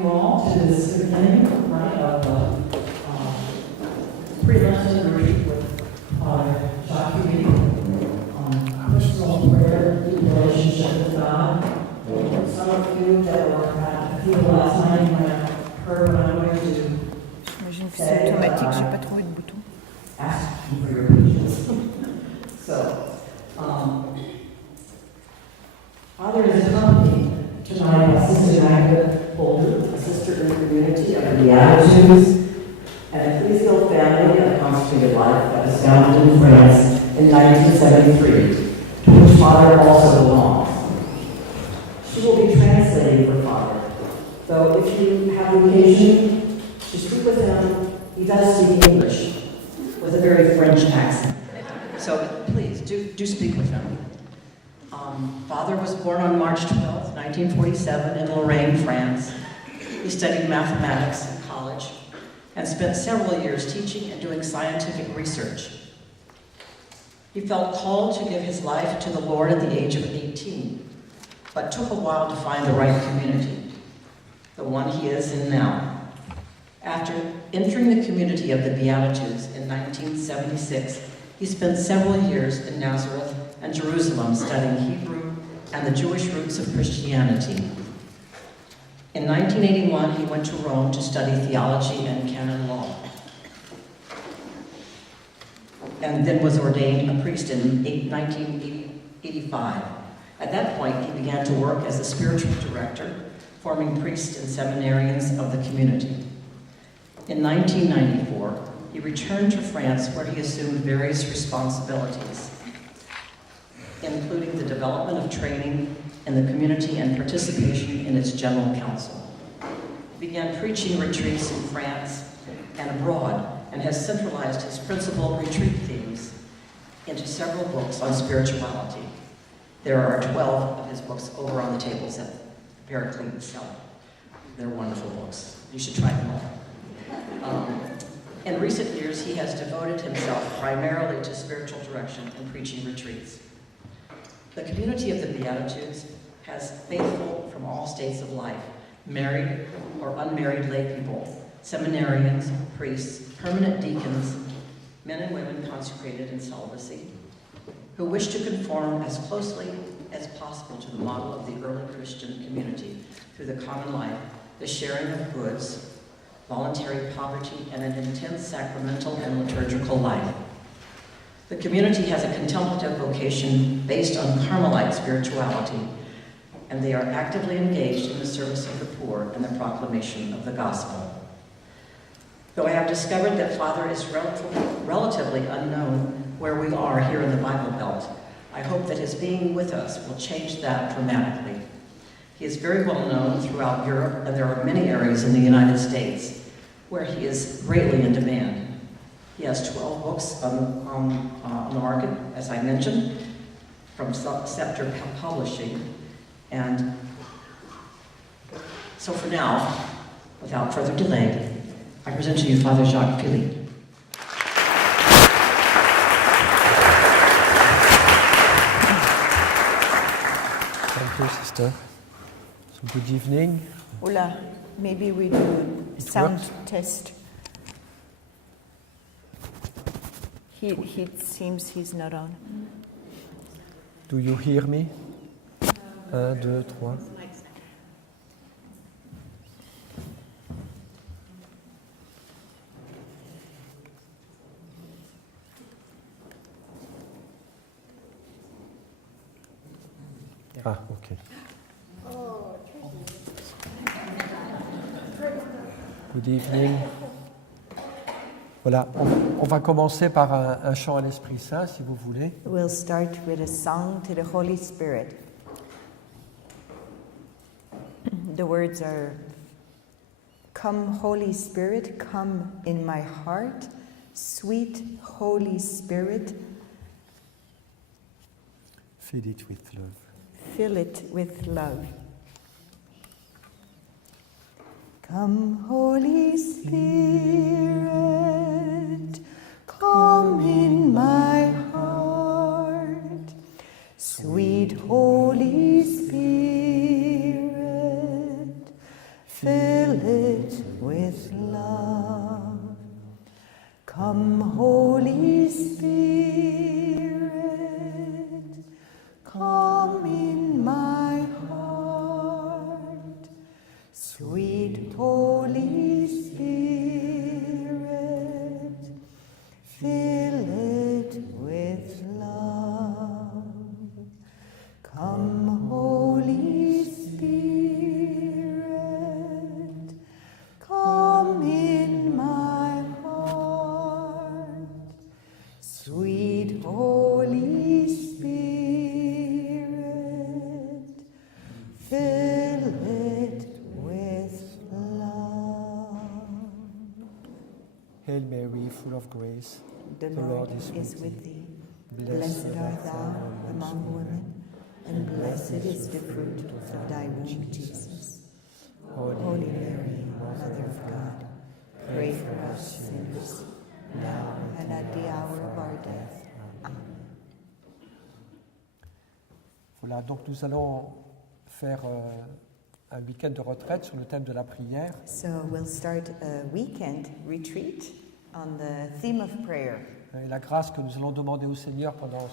you all to this beginning night of pre-lesson retreat with Father Jacques on personal prayer, deep relationship with God. Some of you that were at the last night might have heard what I'm going to J'imagine que c'est automatique, j'ai pas trouvé de bouton. ask you for your patience. So, Father is accompanied tonight by Sister Magda Holder, a sister in the community of the Beatitudes, an ecclesial family of consecrated life that was founded in France in 1973, to which Father also belongs. She will be translating for Father, though if you have the occasion to speak with him, he does speak English with a very French accent. So please, do speak with him. Father was born on March 12, 1947 in Lorraine, France. He studied mathematics in college and spent several years teaching and doing scientific research. He felt called to give his life to the Lord at the age of 18, but took a while to find the right community, the one he is in now. After entering the community of the Beatitudes in 1976, he spent several years in Nazareth and Jerusalem studying Hebrew and the Jewish roots of Christianity. In 1981, he went to Rome to study theology and canon law, and then was ordained a priest in 1985. At that point, he began to work as a spiritual director, forming priests and seminarians of the community. In 1994, he returned to France where he assumed various responsibilities, including the development of training in the community and participation in its general council. He began preaching retreats in France and abroad and has centralized his principal retreat themes into several books on spirituality. There are 12 of his books over on the tables at Paraclete Cellar. They're wonderful books. You should try them all. In recent years, he has devoted himself primarily to spiritual direction and preaching retreats. The community of the Beatitudes has faithful from all states of life, married or unmarried lay people, seminarians, priests, permanent deacons, men and women consecrated in celibacy, who wish to conform as closely as possible to the model of the early Christian community through the common life, the sharing of goods, voluntary poverty, and an intense sacramental and liturgical life. The community has a contemplative vocation based on Carmelite spirituality, and they are actively engaged in the service of the poor and the proclamation of the gospel. Though I have discovered that Father is relatively unknown where we are here in the Bible Belt, I hope that his being with us will change that dramatically. He is very well known throughout Europe, and there are many areas in the United States where he is greatly in demand. He has 12 books on the market, as I mentioned, from Scepter Publishing. And so for now, without further delay, I present to you Father Jacques Philippe. Thank you, sister. So good evening. Hola, maybe we do a sound works. test. He seems he's not on. Do you hear me? 1, 2, 3. Ah, ok. Good evening. Voilà, on va commencer par un chant à l'Esprit Saint, si vous voulez. We'll start with a song to the Holy Spirit. The words are, "Come, Holy Spirit, come in my heart, sweet Holy Spirit, Fill it with love. fill it with love." Come, Holy Spirit, come in my heart, sweet Holy Spirit, fill the Lord Lord is is with with thee. thee. Blessed art thou among women, and blessed is the fruit of thy womb, Jesus. Holy Mary, Mother of God, pray for us sinners, now and at the hour of our death. Amen. Voilà, donc nous allons faire un week-end de retraite sur le thème de la prière. So we'll start a weekend retreat on the theme of prayer. Et la grâce que nous allons demander au Seigneur pendant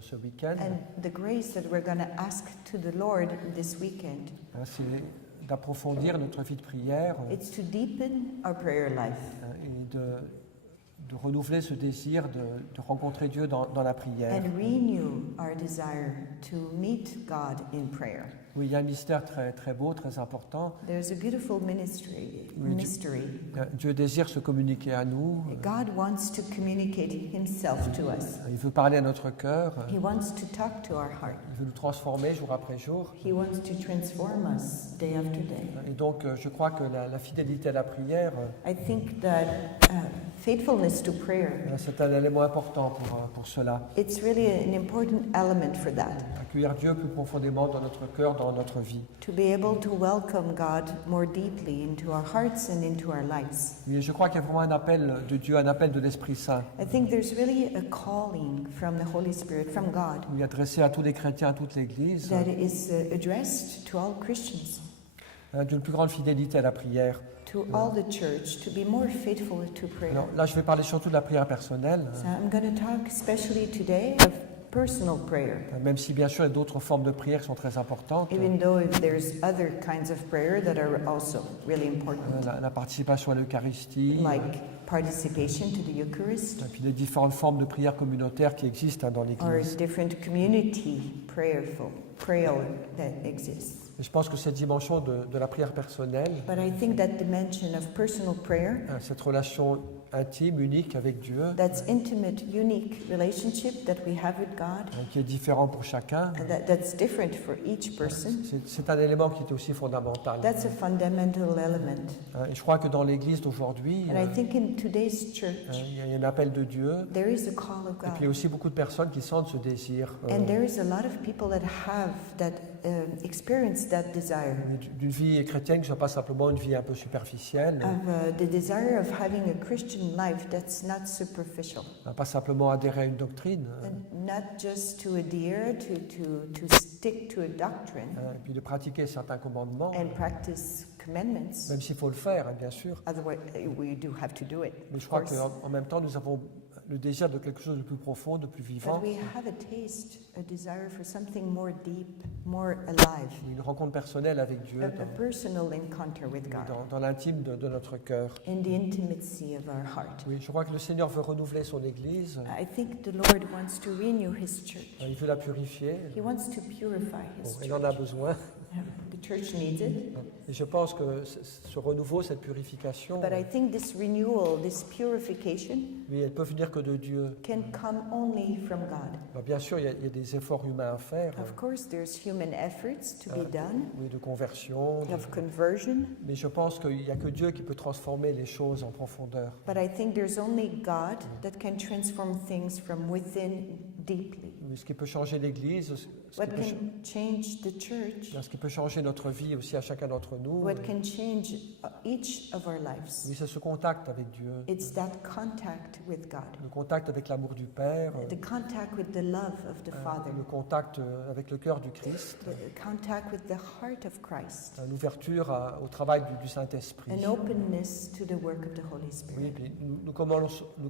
ce week-end, And the grace that we're going to ask to the Lord this weekend, c'est d'approfondir notre vie de prière it's to deepen our prayer life et de renouveler ce désir de rencontrer Dieu dans la prière. and renew our desire to meet God in prayer. Oui, il y a un mystère très, très beau, très important. There's a beautiful mystery. Dieu désire se communiquer à nous. God wants to communicate himself to us. Il veut parler à notre cœur. He wants to talk to our heart. Il veut nous transformer jour après jour. He wants to transform us day after day. Et donc, je crois que la fidélité à la prière, I think that faithfulness to prayer, c'est un élément important pour cela. it's really an important element for that. Accueillir Dieu plus profondément dans notre cœur, dans notre vie. To be able to welcome God more deeply into our hearts and into our lives. Mais je crois qu'il y a vraiment un appel de Dieu, un appel de l'Esprit Saint. I think there's really a calling from the Holy Spirit, from God, Il est adressé à tous les chrétiens, à toute l'Église, that is addressed to all Christians, d'une plus grande fidélité à la prière. to all the church, to be more faithful to prayer. Alors, là, je vais parler surtout de la prière personnelle, So I'm going to talk especially today of personal prayer, même si bien sûr il y a d'autres formes de prière qui sont très importantes. even though if there's other kinds of prayer that are also really important, La participation à l'Eucharistie, like participation to the Eucharist, et puis les différentes formes de prière communautaire qui existent dans or l'Église. different community prayer that exists. Et je pense que cette dimension de la prière personnelle, But I think that dimension of personal prayer, cette relation intime, unique avec Dieu, that's intimate, unique relationship that we have with God, qui est différent pour chacun, and that's different for each person, c'est un élément qui est aussi fondamental. that's a fundamental element. Et je crois que dans l'Église d'aujourd'hui, And I think in today's church, il y a un appel de Dieu, there is a call of et puis il y a God. aussi beaucoup de personnes qui sentent ce désir And there is a lot of people that have that experience that desire, d'une vie chrétienne qui ne soit pas simplement une vie un peu superficielle, of the desire of having a Christian life that's not superficial, pas simplement adhérer à une doctrine, and not just to adhere to stick to a doctrine et puis de pratiquer certains commandements, and practice commandments. même s'il faut le faire, bien sûr. Otherwise, we do have to do it, Mais je of crois course. qu'en même temps, nous avons le désir de quelque chose de plus profond, de plus vivant, But we have a taste, a desire for something more deep, more alive, une rencontre personnelle avec Dieu, a personal encounter with God, dans l'intime de notre cœur. in the intimacy of our heart. Oui, je crois que le Seigneur veut renouveler son Église, I think the Lord wants to renew His church. il veut la purifier. He wants to purify Bon, His il en a church. besoin. The church needs it. Et je pense que ce renouveau, cette purification, But I think this renewal, this purification, oui, elle peut venir que de Dieu. can come only from God. Alors, bien sûr, il y a des efforts humains à faire, Of course, there's human efforts to be done, oui, de conversion, of conversion, mais je pense qu'il n'y a que Dieu qui peut transformer les choses en profondeur. but I think there's only God that can transform things from within deeply. Oui, ce qui peut changer l'Église, What can change the church, ce qui peut changer notre vie aussi à chacun d'entre nous, what can change each of our oui, lives, c'est ce contact avec Dieu, it's that contact with God, le contact avec l'amour du Père, the contact with the love of the Father, le contact avec le cœur du Christ, the contact with the heart of Christ, l'ouverture au travail du Saint-Esprit. an openness to the work of the Holy Oui, Spirit. puis nous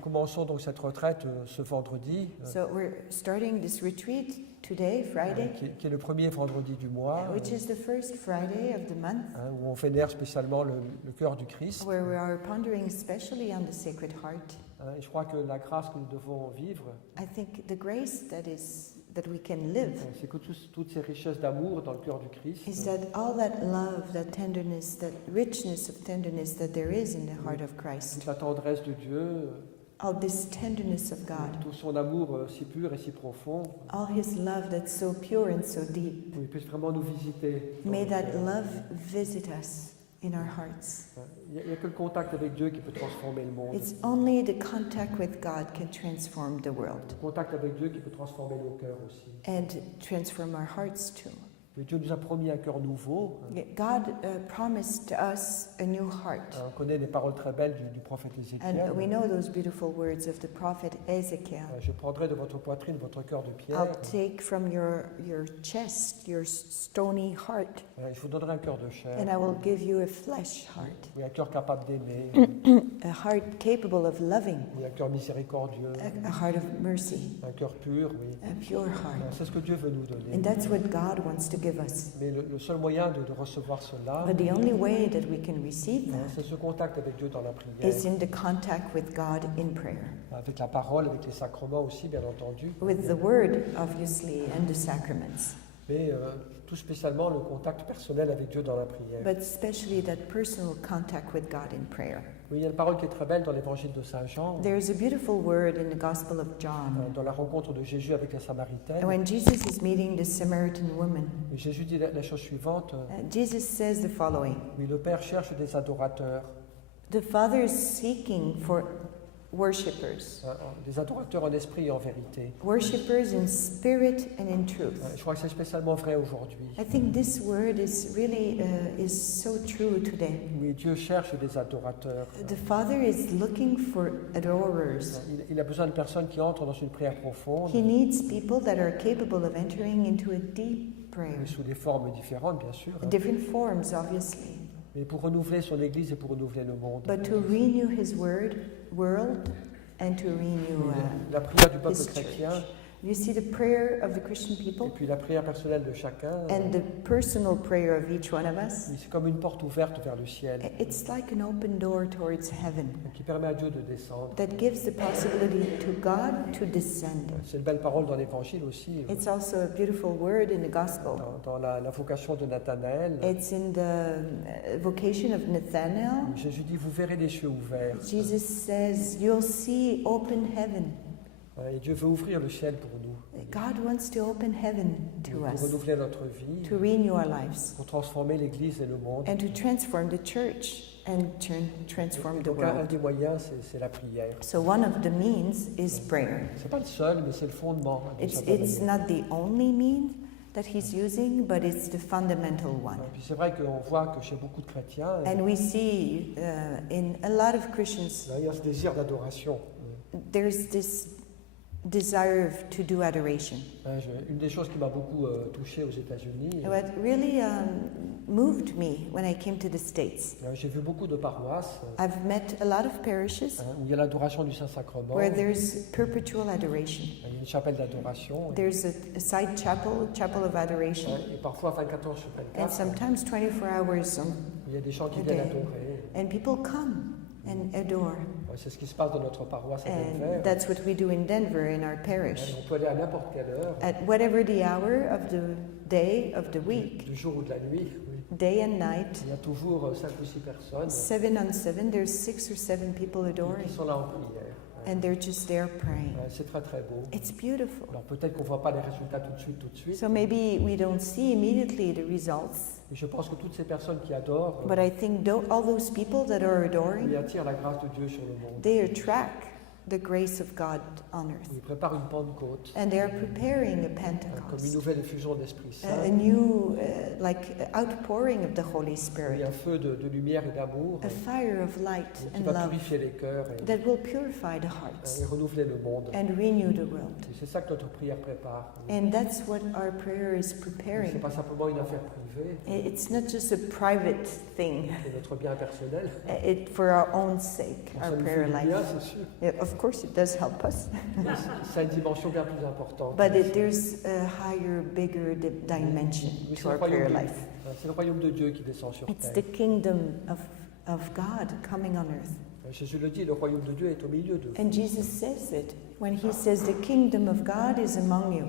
commençons donc cette retraite ce vendredi, So we're starting this retreat today, Friday, qui est le premier vendredi du mois, which is the first Friday of the month, où on vénère spécialement le cœur du Christ. where we are pondering especially on the Sacred Heart. Et je crois que la grâce que nous devons vivre, I think the grace that we can live c'est que toutes ces richesses d'amour dans le cœur du Christ, is that all that love, that tenderness, that richness of tenderness that there is in the heart of toute Christ, la tendresse de Dieu, all this tenderness of God, tout son amour si pur et si profond, all His love that's so pure and so deep, il puisse vraiment nous visiter. may that love visit us in our hearts. Il n'y a que le contact avec Dieu qui peut transformer le monde. It's only the contact with God can transform the world Le contact avec Dieu qui peut transformer nos cœurs aussi. and transform our hearts too. Mais Dieu nous a promis un cœur nouveau. God promised us a new heart. On connaît les paroles très belles du prophète Ézéchiel. And we know those beautiful words of the prophet Ezekiel. Je prendrai de votre poitrine votre cœur de pierre. I'll take from your chest your stony heart, Je vous donnerai un cœur de chair. and I will give you a flesh heart, Oui, un cœur capable d'aimer. a heart capable of loving, Oui, un cœur miséricordieux. a heart of mercy, Un cœur pur, oui. a pure heart. C'est ce que Dieu veut nous donner. And that's what God wants to give us. Mais le seul moyen de recevoir cela, But the only way that we can receive that c'est ce contact avec Dieu dans la prière. is in the contact with God in prayer, Avec la parole, avec les sacrements aussi, bien entendu. with the word, obviously, and the sacraments, Mais tout spécialement le contact personnel avec Dieu dans la prière. but especially that personal contact with God in prayer. Oui, il y a une parole qui est très belle dans l'évangile de Saint Jean, There's a beautiful word in the Gospel of John. dans la rencontre de Jésus avec la Samaritaine. When Jesus is meeting the Samaritan woman, Et Jésus dit la chose suivante, Jesus says the following: oui, le Père cherche des adorateurs, The Father is seeking for worshippers, des adorateurs en esprit et en vérité. worshippers in spirit and in truth. Je crois que c'est spécialement vrai aujourd'hui. I think this word is really is so true today. Oui, Dieu cherche des adorateurs. The Father is looking for adorers. Il a besoin de personnes qui entrent dans une prière profonde, He needs people that are capable of entering into a deep prayer. sous des formes différentes, bien sûr. Different forms, obviously. Mais pour renouveler son Église et pour renouveler le monde. But to renew His world, and to renew La prière du peuple His chrétien, church. You see the prayer of the Christian et people puis la prière personnelle de chacun, and the personal prayer of each one of us. c'est comme une porte ouverte vers le ciel, It's like an open door towards heaven qui permet à Dieu de descendre. that gives the possibility to God to descend. C'est une belle parole dans l'Évangile aussi, It's also a beautiful word in the gospel. dans la vocation de Nathanaël. It's in the vocation of Nathanael. Jésus dit, vous verrez les cieux ouverts. Jesus says, you'll see open heaven. Et Dieu veut ouvrir le ciel pour nous, God wants to open heaven to pour us, renouveler notre vie, to renew our lives, pour transformer l'Église et le monde. and to transform the church and transform the Donc un world. des moyens, c'est la prière. So one of the means is prayer. C'est pas le seul, mais c'est le fondement. d'une certaine It's manière. not the only mean that he's using, but it's the fundamental one. Et puis c'est vrai qu'on voit que chez beaucoup de chrétiens, And we see in a lot of Christians, il y a ce désir d'adoration. there's this desire to do adoration. Une des choses qui m'a beaucoup touché aux États-Unis, What really moved me when I came to the States, j'ai vu beaucoup de paroisses I've met a lot of parishes où il y a l'adoration du Saint-Sacrement, where there's perpetual adoration. il y a une chapelle d'adoration, There's a side chapel of adoration, et parfois 24 sur and 24, sometimes 24 hours, il y a des gens qui a viennent day. adorer. and people come and adore. C'est ce qui se passe dans notre paroisse à And Denver. that's what we do in Denver in our parish. On peut aller à n'importe quelle heure, At whatever the hour of the day, of the week, du jour ou de la nuit. Oui. day and night, Il y a toujours 5 ou 6 personnes 7 on 7, there's 6 or 7 people qui adoring, sont là en prière. and they're just there praying. C'est très très beau. It's beautiful. Alors peut-être qu'on ne voit pas les résultats tout de suite, So maybe we don't see immediately the results, mais je pense que toutes ces personnes qui adorent, but I think all those people that are ils adoring, attirent la grâce de Dieu sur le monde. they attract the grace of God on earth. Ils préparent une Pentecôte, And they are preparing a comme une Pentecost, nouvelle effusion d'Esprit Saint, a new, like, outpouring of the Holy et Spirit, un feu de lumière et d'amour a fire of light qui and va love purifier les cœurs that will purify the hearts et renouveler le monde. and renew the world. Et c'est ça que notre prière prépare. And that's what our prayer is C'est preparing. pas simplement une affaire privée, It's not just a private thing, c'est notre bien personnel. for our own sake, Ça our nous fait prayer du life. bien, c'est sûr. Yeah, of course, it does help us, Mais ça a une dimension bien plus importante. but there's a higher, bigger dimension Oui, to c'est our le royaume prayer de- life. C'est le royaume de Dieu qui descend sur It's terre. the kingdom of God coming on earth. Jésus le dit, le royaume de Dieu est au milieu de vous. And Jesus says it when he says, the kingdom of God is among you.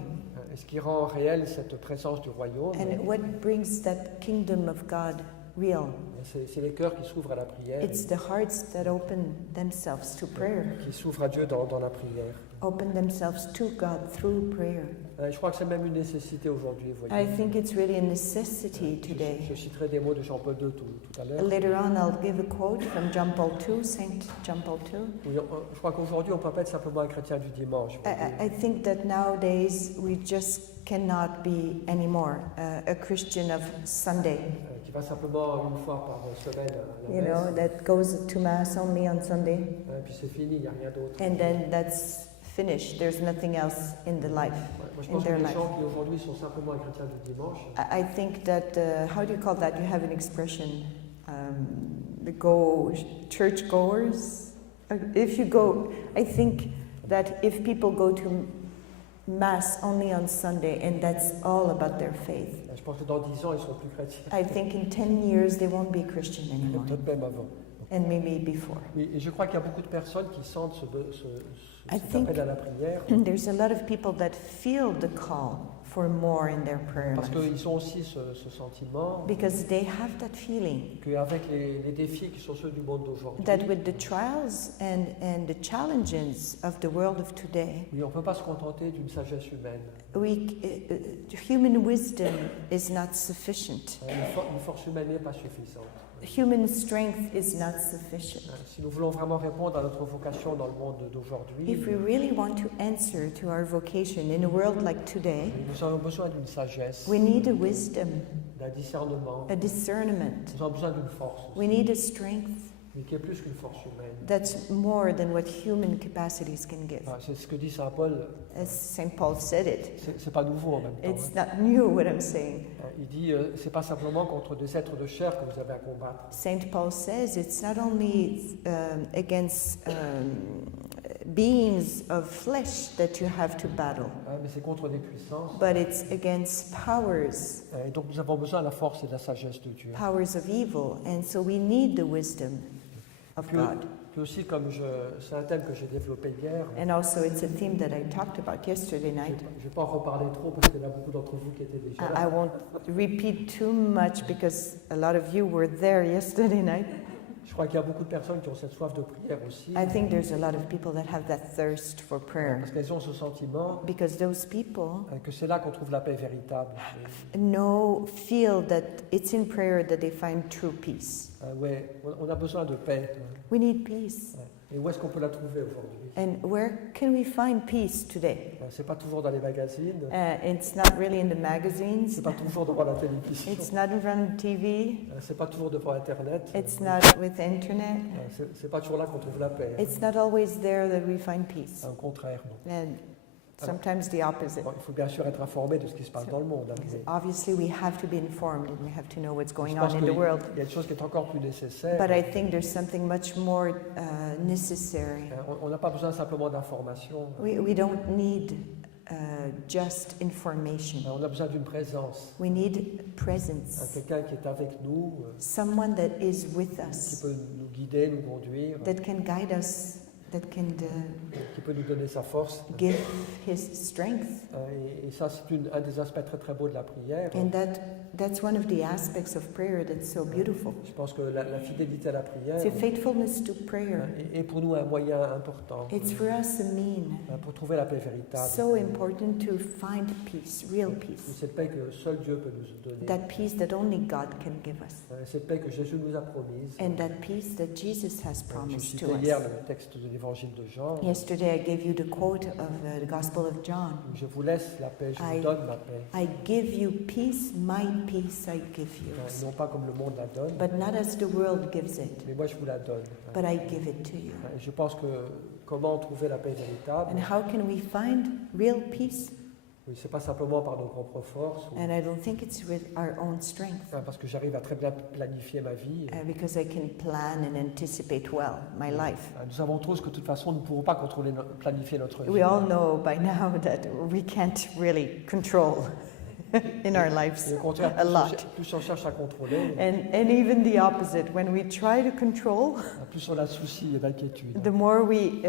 Et ce qui rend réelle cette présence du royaume, And what brings that kingdom of God real? c'est les cœurs qui s'ouvrent à la prière, It's the hearts that open themselves to prayer. qui s'ouvrent à Dieu dans la prière. open themselves to God through prayer. Je crois que c'est même une nécessité aujourd'hui, vous I voyez. think it's really a necessity today. Je citerai des mots de Jean-Paul II tout à l'heure. Later on, I'll give a quote from John Paul II, Saint John Paul II. Oui, je crois qu'aujourd'hui, on ne peut pas être simplement un chrétien du dimanche. vous voyez. I think that nowadays we just cannot be anymore a Christian of Sunday, Qui va simplement une fois par semaine à la you know, messe. that goes to Mass only on Sunday, Puis c'est fini, il n'y a rien d'autre. and then that's finished. There's nothing else in the life. Ouais, moi, je in pense que their les life. gens qui aujourd'hui sont simplement un chrétien du dimanche, I think that, how do you call that? You have an expression, the church goers. If you go, I think that if people go to Mass only on Sunday and that's all about their faith, je pense que dans 10 ans, ils ne seront plus chrétiens. I think in 10 years they won't be Christian anymore, Peut-être même avant. and maybe before. Et je crois qu'il y a beaucoup de personnes qui sentent I cet think appel à la prière there's a lot of people that feel the call for more in their prayer parce life qu'ils ont aussi ce sentiment because they have that feeling qu'avec les défis qui sont ceux du monde d'aujourd'hui, that with the trials and the challenges of the world of today, oui, on ne peut pas se contenter d'une sagesse humaine. human wisdom is not sufficient. Une force humaine n'est pas suffisante. Human strength is not sufficient. Si nous voulons vraiment répondre à notre vocation dans le monde d'aujourd'hui, If we really want to answer to our vocation in a world like today, nous avons besoin d'une sagesse, we need a wisdom, d'un discernement, a discernment. nous avons besoin d'une force, We need a strength mais qui est plus qu'une force humaine. that's more than what human capacities can give. C'est ce que dit Saint Paul, As St. Paul said it, c'est pas nouveau en même temps. it's not new what I'm saying. Il dit, c'est pas simplement contre des êtres de chair que vous avez à combattre. St. Paul says it's not only against beings of flesh that you have to battle, Mais c'est contre des puissances. but it's against powers, Et donc nous avons besoin de la force et de la sagesse de Dieu. powers of evil, and so we need the wisdom of Puis, God. puis aussi, c'est un thème que j'ai développé hier, And also it's a theme that I talked about yesterday je night. ne vais pas en reparler trop parce qu'il y en a beaucoup d'entre vous qui étaient déjà I là. won't repeat too much because a lot of you were there yesterday night. Je crois qu'il y a beaucoup de personnes qui ont cette soif de prière aussi, I think there's a lot of people that have that thirst for prayer parce qu'elles ont ce sentiment because those people que c'est là qu'on trouve la paix véritable. feel that it's in prayer that they find true peace. Ouais, on a besoin de paix. We need peace. Et où est-ce qu'on peut la trouver aujourd'hui? And where can we find peace today? C'est pas toujours dans les magazines, It's not really in the magazines. c'est pas toujours devant la télévision, It's not in front of TV. c'est pas toujours devant Internet, It's not with internet. c'est pas toujours là qu'on trouve la paix. It's not always there that we find peace. Au contraire, non. And sometimes the opposite. Bon, il faut bien sûr être informé de ce qui se passe dans le monde. Hein, mais Obviously, we have to be informed and we have to know what's je going pense on in qu'il the world. y a une chose qui est encore plus nécessaire. But I think there's something much more necessary. On n'a pas besoin simplement d'information. We don't need just information. On a besoin d'une présence. We need presence. Quelqu'un qui est avec nous, Someone that is with qui us, peut nous guider, nous conduire, that can guide us, that can qui peut nous donner sa force. give his strength. Et ça, c'est un des aspects très très beaux de la prière. And that's one of the aspects of prayer that's so beautiful. Je pense que la fidélité à la prière So faithfulness to prayer, est pour nous un moyen important it's for us a mean, pour trouver la paix véritable. so important to find peace, real C'est peace. cette paix que seul Dieu peut nous donner. That peace that only God can give us. Cette paix que Jésus nous a promise. And that peace that Jesus has Je promised citais to hier us. le texte de l'évangile de Jean. Yesterday I gave you the quote of the Gospel of John. Je vous laisse la paix, je vous donne ma paix. I give you peace, my peace I give you. Non pas comme le monde la donne, But not as the world gives it, mais moi je vous la donne. but I give it to you. Et je pense que comment trouver la paix véritable, And how can we find real peace? oui, c'est pas simplement par nos propres forces, And I don't think it's with our own strength, parce que j'arrive à très bien planifier ma vie. because I can plan and anticipate well my life. Nous savons tous que de toute façon nous ne pourrons pas planifier notre vie. We all know by now that we can't really control in our lives Et au contraire, a lot. plus on cherche à contrôler, And even the opposite, when we try to control, plus on a de soucis et d'inquiétudes. the more we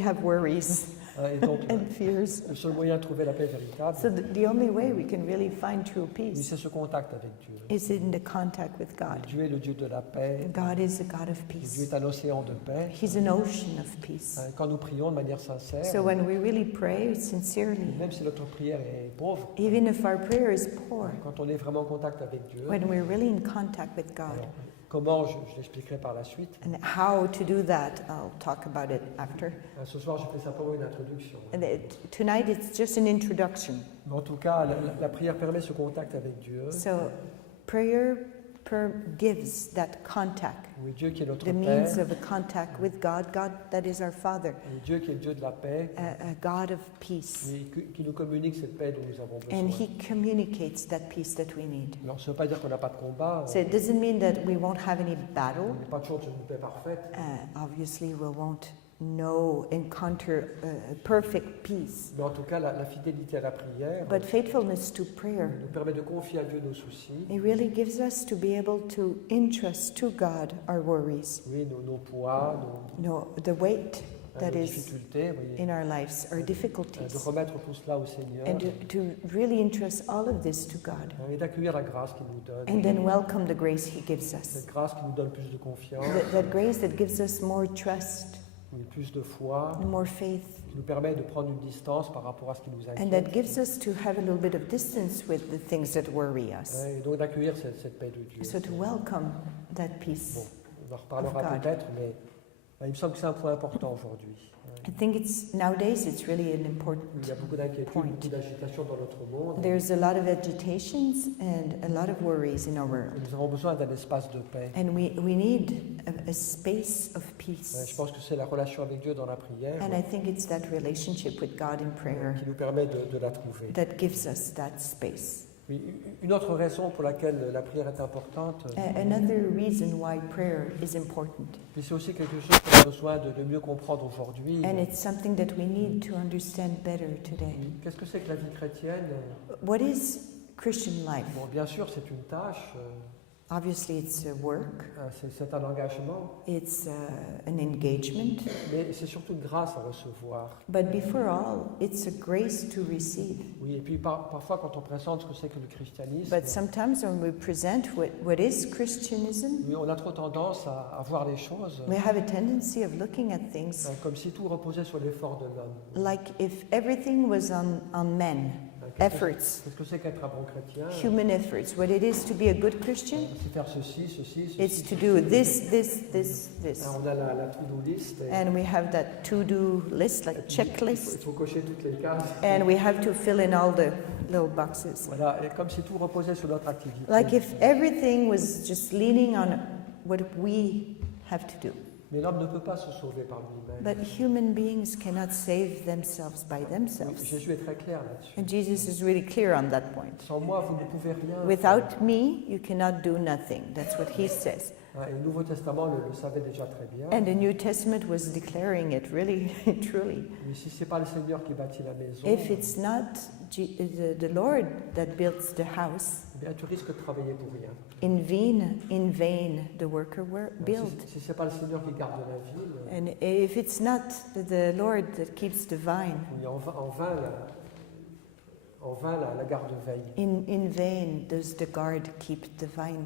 have worries. Et donc, and fears. le seul moyen de trouver la paix véritable, So the only way we can really find true oui, peace c'est ce contact avec Dieu. is in the contact with God. Dieu est le Dieu de la paix. God is a God of Dieu peace. est un océan de paix. He's an ocean of peace. Quand nous prions de manière sincère, So when we really pray sincerely, même si notre prière est pauvre, even if our prayer is poor, quand on est vraiment en contact avec Dieu, when we're really in contact with God, alors, comment, je l'expliquerai par la suite. and how to do that, I'll talk about it after. Ce soir, je fais simplement une introduction. And tonight it's just an introduction. Mais en tout cas, la prière permet ce contact avec Dieu. So prayer gives that contact, Oui, Dieu qui est notre the means Père, of a contact with God, God that is our Father, et Dieu qui est le Dieu de la paix, a God of peace. oui, qui nous communique cette paix dont nous avons And besoin. He communicates that peace that we need. Alors, ça ne veut pas dire qu'on n'a pas de combat, So it doesn't mean that we won't have any on battle. n'est pas toujours dans une paix parfaite, Obviously, we won't encounter perfect peace. mais en tout cas, la fidélité à la prière But faithfulness to prayer, nous permet de confier à Dieu nos soucis, it really gives us to be able to entrust to God our worries, oui, nos poids, the weight that nos is difficultés, oui, in our lives, our de difficulties, remettre tout cela au Seigneur and to really entrust all of this to God, et d'accueillir la grâce qu'il nous donne, and then welcome the grace He gives us, cette grâce qui nous donne plus de confiance, that grace that gives us more trust, oui, plus de foi, more faith, qui nous permet de prendre une distance par rapport à ce qui nous and that inquiète, gives us to have a little bit of distance with the things that worry us. et donc d'accueillir cette paix de Dieu. So to welcome that Bon, peace. on en reparlera of God. peut-être, mais il me semble que c'est un point important aujourd'hui. I think nowadays it's really an Il y important a beaucoup d'inquiétudes, point. beaucoup d'agitation dans notre monde. There's a lot of agitations and a lot of worries in our Et world. nous avons besoin d'un espace de paix. And we need a space of Je peace. pense que c'est la relation avec Dieu dans la prière And I think it's that relationship with God in prayer qui nous permet de la trouver. that gives us that space. Oui, une autre raison pour laquelle la prière est importante, Another reason why prayer is important, puis c'est aussi quelque chose qu'on a besoin de mieux comprendre aujourd'hui. and it's something that we need to understand better today. Qu'est-ce que c'est que la vie chrétienne? What is Christian life? Bon, bien sûr, c'est une tâche, Obviously, it's a work, c'est un engagement, it's an engagement, mais c'est surtout une grâce à recevoir. but before all, it's a grace to receive. Oui, et puis parfois quand on présente ce que c'est que le christianisme, But sometimes when we present what is Christianism, oui, on a trop tendance à voir les choses we have a tendency of looking at things comme si tout reposait sur l'effort de l'homme. like if everything was on men, efforts, Qu'est-ce que c'est qu'être un bon chrétien? human efforts. What it is to be a good Christian, C'est faire ceci, ceci, ceci. it's to do this, this, this, this. On a la to-do list. Et And we have that to-do list, like il checklist, faut cocher toutes les cases. and we have to fill in all the little boxes. Voilà, et comme si tout reposait sur notre activité. Like if everything was just leaning on what we have to do. Mais l'homme ne peut pas se sauver par lui-même. But human beings cannot save themselves by Oui, themselves. Jésus est très clair là-dessus. And Jesus is really clear on that point. Sans moi, vous ne pouvez rien. Without me, you cannot do nothing. That's what he says. Et le Nouveau Testament le savait déjà très bien. And the New Testament was declaring it really, truly. Mais si ce n'est pas le Seigneur qui bâtit la maison, If it's not the Lord that builds the house, eh bien, tu risques de travailler pour rien. in vain the worker built. Si ce n'est pas le Seigneur qui garde la ville, And if it's not the Lord that keeps the vine, oui, en vain la garde-veille. in vain does the guard keep the vine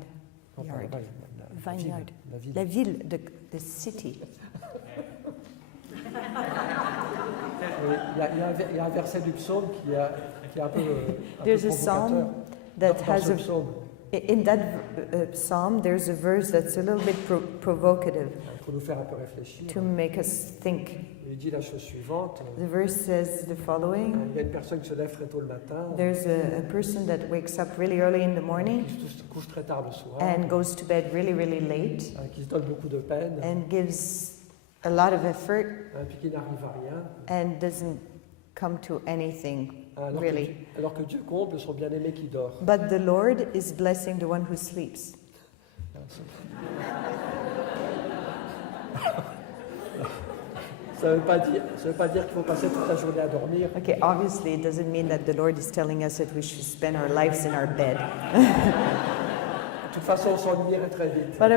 Non, pas yard. la ville, Vineyard. la ville. La ville, the city. Oui, il y a un verset du psaume qui est un peu There's a provocateur. psalm that Dans has ce a. psaume, In that psalm, there's a verse that's a little bit provocative pour nous faire un peu réfléchir. to make us think. Il dit la chose suivante. The verse says the following. Il y a une personne qui se lève très tôt le matin, There's a person that wakes up really early in the morning qui se couche très tard le soir, and goes to bed really, really late qui se donne beaucoup de peine, and gives a lot of effort puis qui n'arrive à rien, and doesn't come to anything, alors, really. alors que Dieu comble son bien-aimé qui dort. But the Lord is blessing the one who sleeps. Ça ne veut pas dire qu'il faut passer toute la journée à dormir. Okay, obviously it doesn't mean that the Lord is telling us that we should spend our lives in our bed. De toute façon, on s'ennuierait très vite. But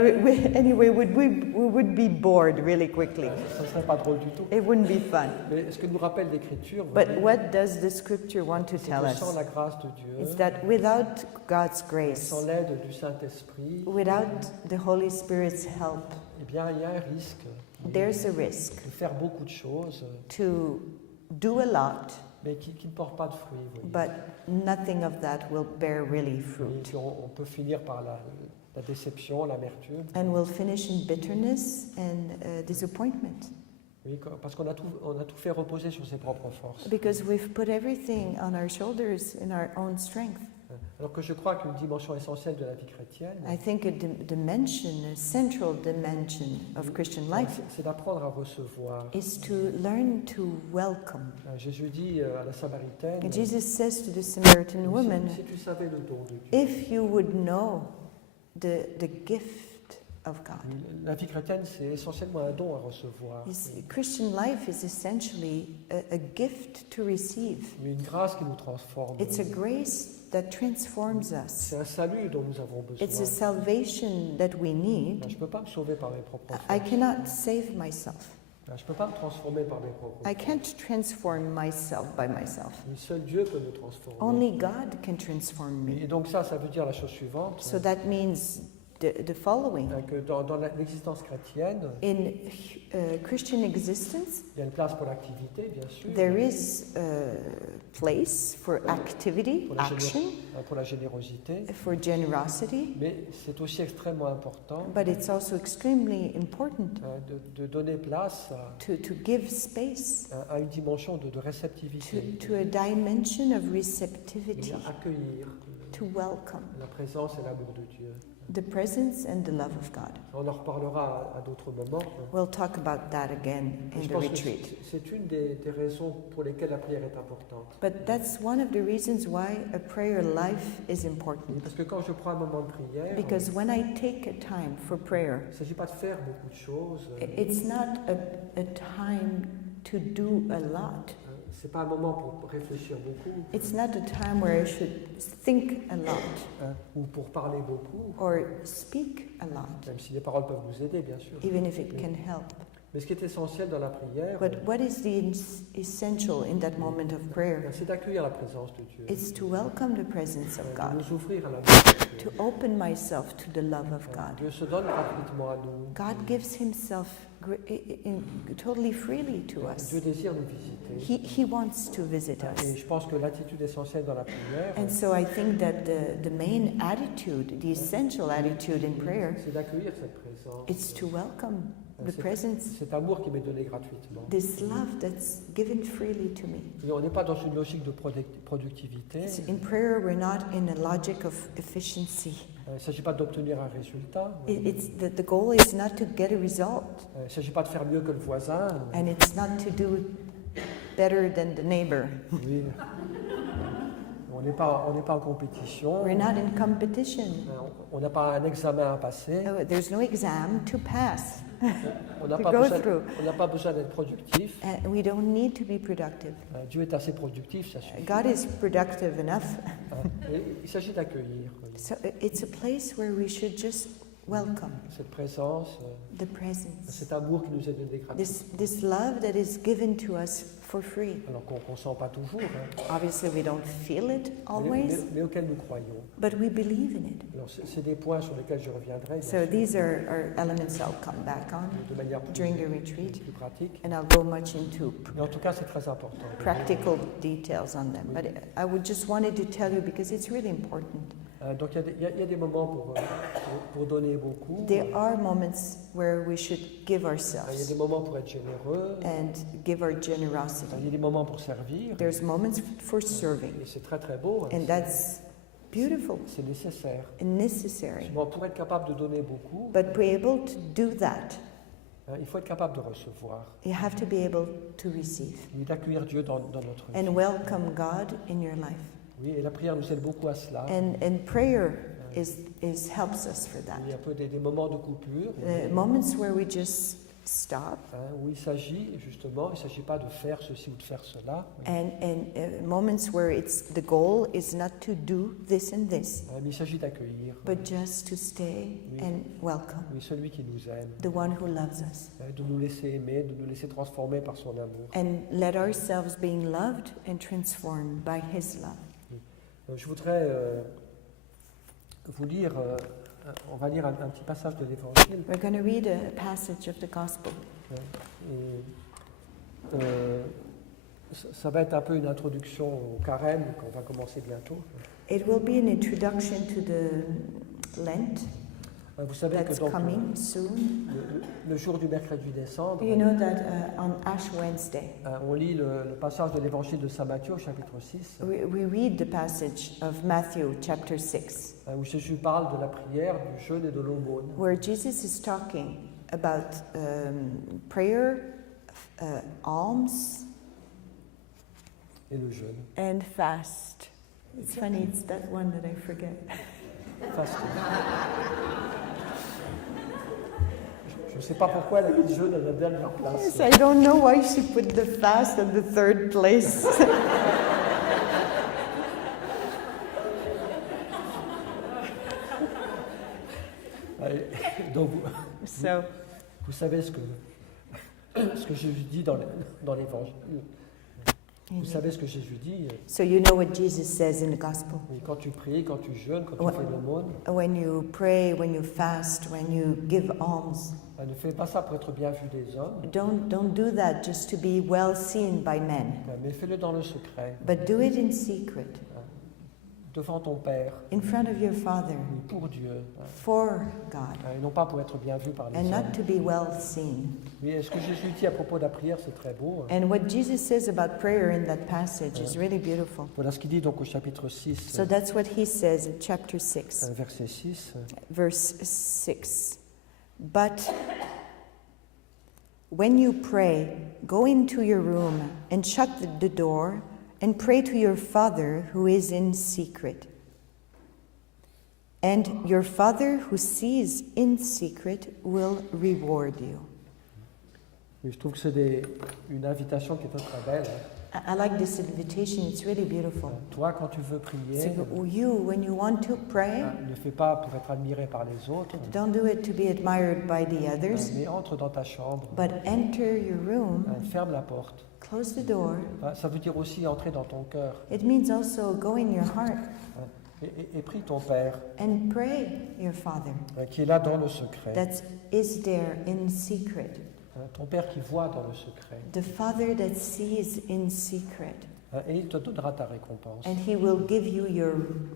anyway, we would be bored really quickly. Ça ne serait pas drôle du tout. It wouldn't be fun. Mais ce que nous rappelle l'Écriture, But what does the scripture want to c'est tell que sans us? la grâce de Dieu, It's that without God's grace, sans l'aide du Saint-Esprit, without the Holy Spirit's help, eh bien, il y a un risque there's a risk de faire beaucoup de choses, to do a lot, mais qui ne portent pas de fruits. Vous voyez. but nothing of that will bear really Et fruit. puis on peut finir par la déception, l'amertume. And will finish in bitterness and disappointment. Oui, parce qu'on a tout fait reposer sur ses propres forces. Because we've put everything on our shoulders in our own strength. Alors que je crois qu'une dimension essentielle de la vie chrétienne, I think a central dimension of Christian life c'est d'apprendre à recevoir. is to learn to welcome. Jésus dit à la Samaritaine, And Jesus says to the Samaritan woman, si tu savais le don de Dieu. if you would know the gift of God. La vie chrétienne, c'est essentiellement un don à recevoir. Christian life is essentially a gift to receive. Mais une grâce qui nous transforme. It's a grace that transforms us. C'est un salut dont nous avons besoin. It's a salvation that we need. Je ne peux pas me sauver par mes propres I forces. cannot save myself. Je ne peux pas me transformer par mes propres I forces. can't transform myself by myself. Mais seul Dieu peut nous transformer. Only God can transform me. Et donc ça veut dire la chose suivante, So that means the following. que dans l'existence chrétienne, In Christian existence, il y a une place pour l'activité, bien sûr, there is a place for activity, action, pour la générosité, for generosity, mais c'est aussi extrêmement important but it's also extremely important de donner place to give space à une dimension de réceptivité, to a dimension of de receptivity, accueillir to welcome la présence et l'amour de Dieu. the presence and the love of God. On en reparlera à d'autres moments. We'll talk about that again in Je the pense que retreat. c'est une des raisons pour lesquelles la prière est importante. But that's one of the reasons why a prayer life is important. Parce que quand je prends un moment de prière, Because when I take a time for prayer, il ne s'agit pas de faire beaucoup de choses. it's not a time to do a lot. C'est pas un moment pour réfléchir beaucoup It's not a time where I should think a lot ou pour parler beaucoup, or speak a lot, même si les paroles peuvent nous aider, bien sûr. even if it can help. Mais ce qui est essentiel dans la prière, But what is the essential in that moment of prayer? c'est d'accueillir la présence de Dieu, It's to welcome the presence of de God, nous ouvrir à la vie de Dieu. to open myself to the love of God. Dieu se donne gratuitement à nous. God gives himself totally freely to us. Dieu désire nous visiter. He wants to visit Et us. je pense que l'attitude essentielle dans la prière, And so I think that the main attitude, the essential attitude in prayer, c'est d'accueillir cette présence. is to welcome the C'est- presence, Cet amour qui m'est donné gratuitement. this love that's given freely to me. Et on n'est pas dans une logique de productivité. So in prayer, we're not in a logic of efficiency. Il ne s'agit pas d'obtenir un résultat. It's the goal is not to get a result, Il ne s'agit pas de faire mieux que le voisin. and it's not to do better than the neighbor. Oui. On n'est pas en compétition. We're not in competition. On n'a pas un examen à passer. There's no exam to pass. On n'a to pas go besoin, through. on n'a pas besoin d'être productif. And we don't need to be productive. Dieu est assez productif, ça suffit. God is productive enough. Et il s'agit d'accueillir So it's a place where we should just welcome cette présence, the presence, cet amour qui nous est donné gratuitement. this love that is given to us for free. Alors qu'on ne sent pas toujours, Obviously, we don't feel it always, mais auquel nous croyons. but we believe in it. Alors c'est des points sur lesquels je reviendrai bien So sûr, these are elements I'll come back on de manière during the retreat, plus pratique. and I'll go much into Mais en tout cas, c'est très important. practical details on them. But I would just wanted to tell you because it's really important. Donc il y a des moments pour donner beaucoup. There are moments where we should give Il y a ourselves des moments pour être généreux. and give our generosity. Il y a des moments pour servir. There's moments for serving, Et c'est très très beau. and that's beautiful C'est nécessaire. and necessary. Bon, pour être capable de donner beaucoup, But to be able to do that, il faut être capable de recevoir. you have to be able to receive Et d'accueillir Dieu dans notre vie. and welcome God in your life. Oui, et la prière nous aide beaucoup à cela. And prayer helps us for that. Il y a un peu des moments de coupure. Moments where we just stop, où il s'agit s'agit pas de faire ceci ou de faire cela, and moments where the goal is not to do this and this, mais il s'agit d'accueillir but just to stay and welcome celui qui nous aime, the one who loves us, de nous laisser aimer, de nous laisser transformer par son amour. and let ourselves being loved and transformed by his love. Je voudrais vous lire, on va lire un petit passage de l'Évangile. We're going to read a passage of the gospel. Et, ça va être un peu une introduction au carême qu'on va commencer bientôt. It will be an introduction to the Lent Vous savez que that's donc, coming soon. le jour du mercredi décembre, You know that on Ash Wednesday, on lit le passage de l'Évangile de Saint Matthieu au chapitre 6, we read the passage of Matthew chapter 6, où Jésus parle de la prière, du jeûne et de l'aumône. where Jesus is talking about prayer, alms, Et le jeûne. and fast. It's funny, it's that one that I forget. Fasting. Je ne sais pas pourquoi elle a mis le jeûne à la dernière place. Yes, I don't know why she put the fast at the third place. Donc, So, vous savez ce que Jésus dit dans l'Évangile. Vous savez ce que Jésus dit. so you know what Jesus says in the gospel. Quand tu pries, quand tu jeûnes, quand tu Ouais. fais l'aumône, When you pray, when you fast, when you give alms, ne fais pas ça pour être bien vu des hommes, don't do that just to be well seen by men, mais fais-le dans le secret, but do it in secret, devant ton Père, in front of your Father, pour Dieu, for God, et non pas pour être bien vu par les and hommes. not to be well seen. Oui, et ce que Jésus dit à propos de la prière, c'est très beau. And what Jesus says about prayer in that passage is really beautiful. Voilà ce qu'il dit donc au chapitre 6, So that's what he says in chapter 6, verset 6. verse 6. But when you pray, go into your room and shut the door and pray to your Father who is in secret. And your Father who sees in secret will reward you. Oui, je trouve que c'est une invitation qui est très belle. I like this invitation, it's really beautiful. Toi, quand tu veux prier, So you, when you want to pray, ne fais pas pour être admiré par les autres, don't do it to be admired by the others, mais entre dans ta chambre, but enter your room, ferme la porte. close the door. Ça veut dire aussi entrer dans ton cœur It means also go in your heart et prie ton Père and pray your Father qui est là dans le secret. that is there in secret. Ton Père qui voit dans le secret. The Father that sees in secret. Et il te donnera ta récompense. And He will give you your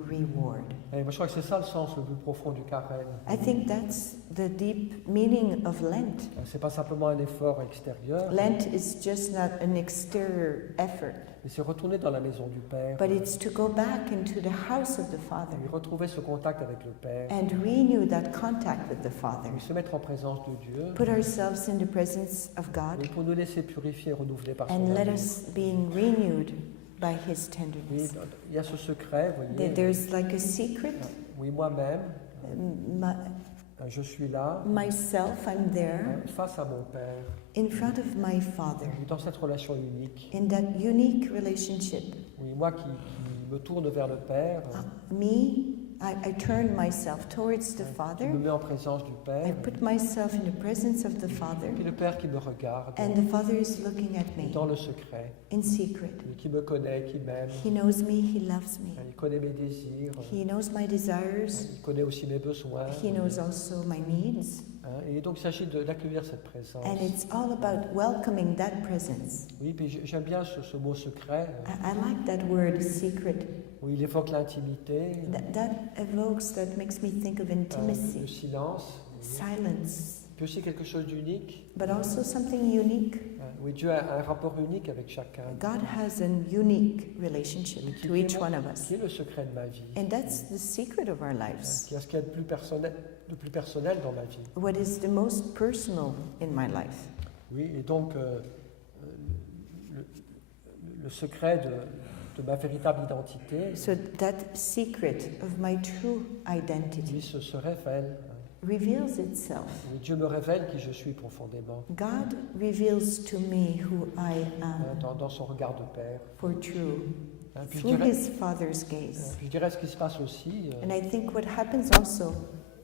reward. Et moi, je crois que c'est ça le sens le plus profond du carême. I think that's the deep meaning of Lent. C'est pas simplement un effort extérieur, Lent is just not an exterior effort, mais c'est retourner dans la maison du Père, but it's to go back into the house of the Father et retrouver ce contact avec le Père, and renew that contact with the Father. et se mettre en présence de Dieu, Put ourselves in the presence of God et pour nous laisser purifier et renouveler par son and let amour. us being renewed by His Oui, tenderness. il y a ce secret, vous voyez. There's like a secret. Oui, moi-même, My, je suis là, myself, I'm there face à mon Père, in front of my Father dans cette relation unique. in that unique relationship. Oui, moi qui me tourne vers le Père, I turn myself towards the qui Father. me met en présence du I Père, put myself in the presence of the Father, puis le Père qui me regarde, and the Father is looking at me dans le secret, in secret. et qui me connaît, qui m'aime, He knows me, He loves me. il connaît mes désirs, He knows my desires. il connaît aussi mes besoins. He knows also my needs. Et donc il s'agit d'accueillir cette présence. And it's all about welcoming that presence. Oui, puis j'aime bien ce mot secret. I like that word, secret. Oui, il évoque l'intimité, That evokes, that makes me think of le intimacy, silence, silence, puis aussi quelque chose d'unique. but also something unique. Oui, Dieu a un rapport unique avec chacun. God has a unique relationship to each one of us. Qui est le secret de ma vie? And that's the secret of our lives. Qui est ce qu'il y a de plus personnel dans ma vie? What is the most personal in my life? Oui, et donc le secret de ma véritable identité, So that secret of my true lui identity se révèle reveals itself. Et Dieu me révèle qui je suis profondément, God reveals to me who I am dans son regard de Père. for true, Puis, through His Father's gaze. puis je dirais ce qui se passe aussi, And I think what happens also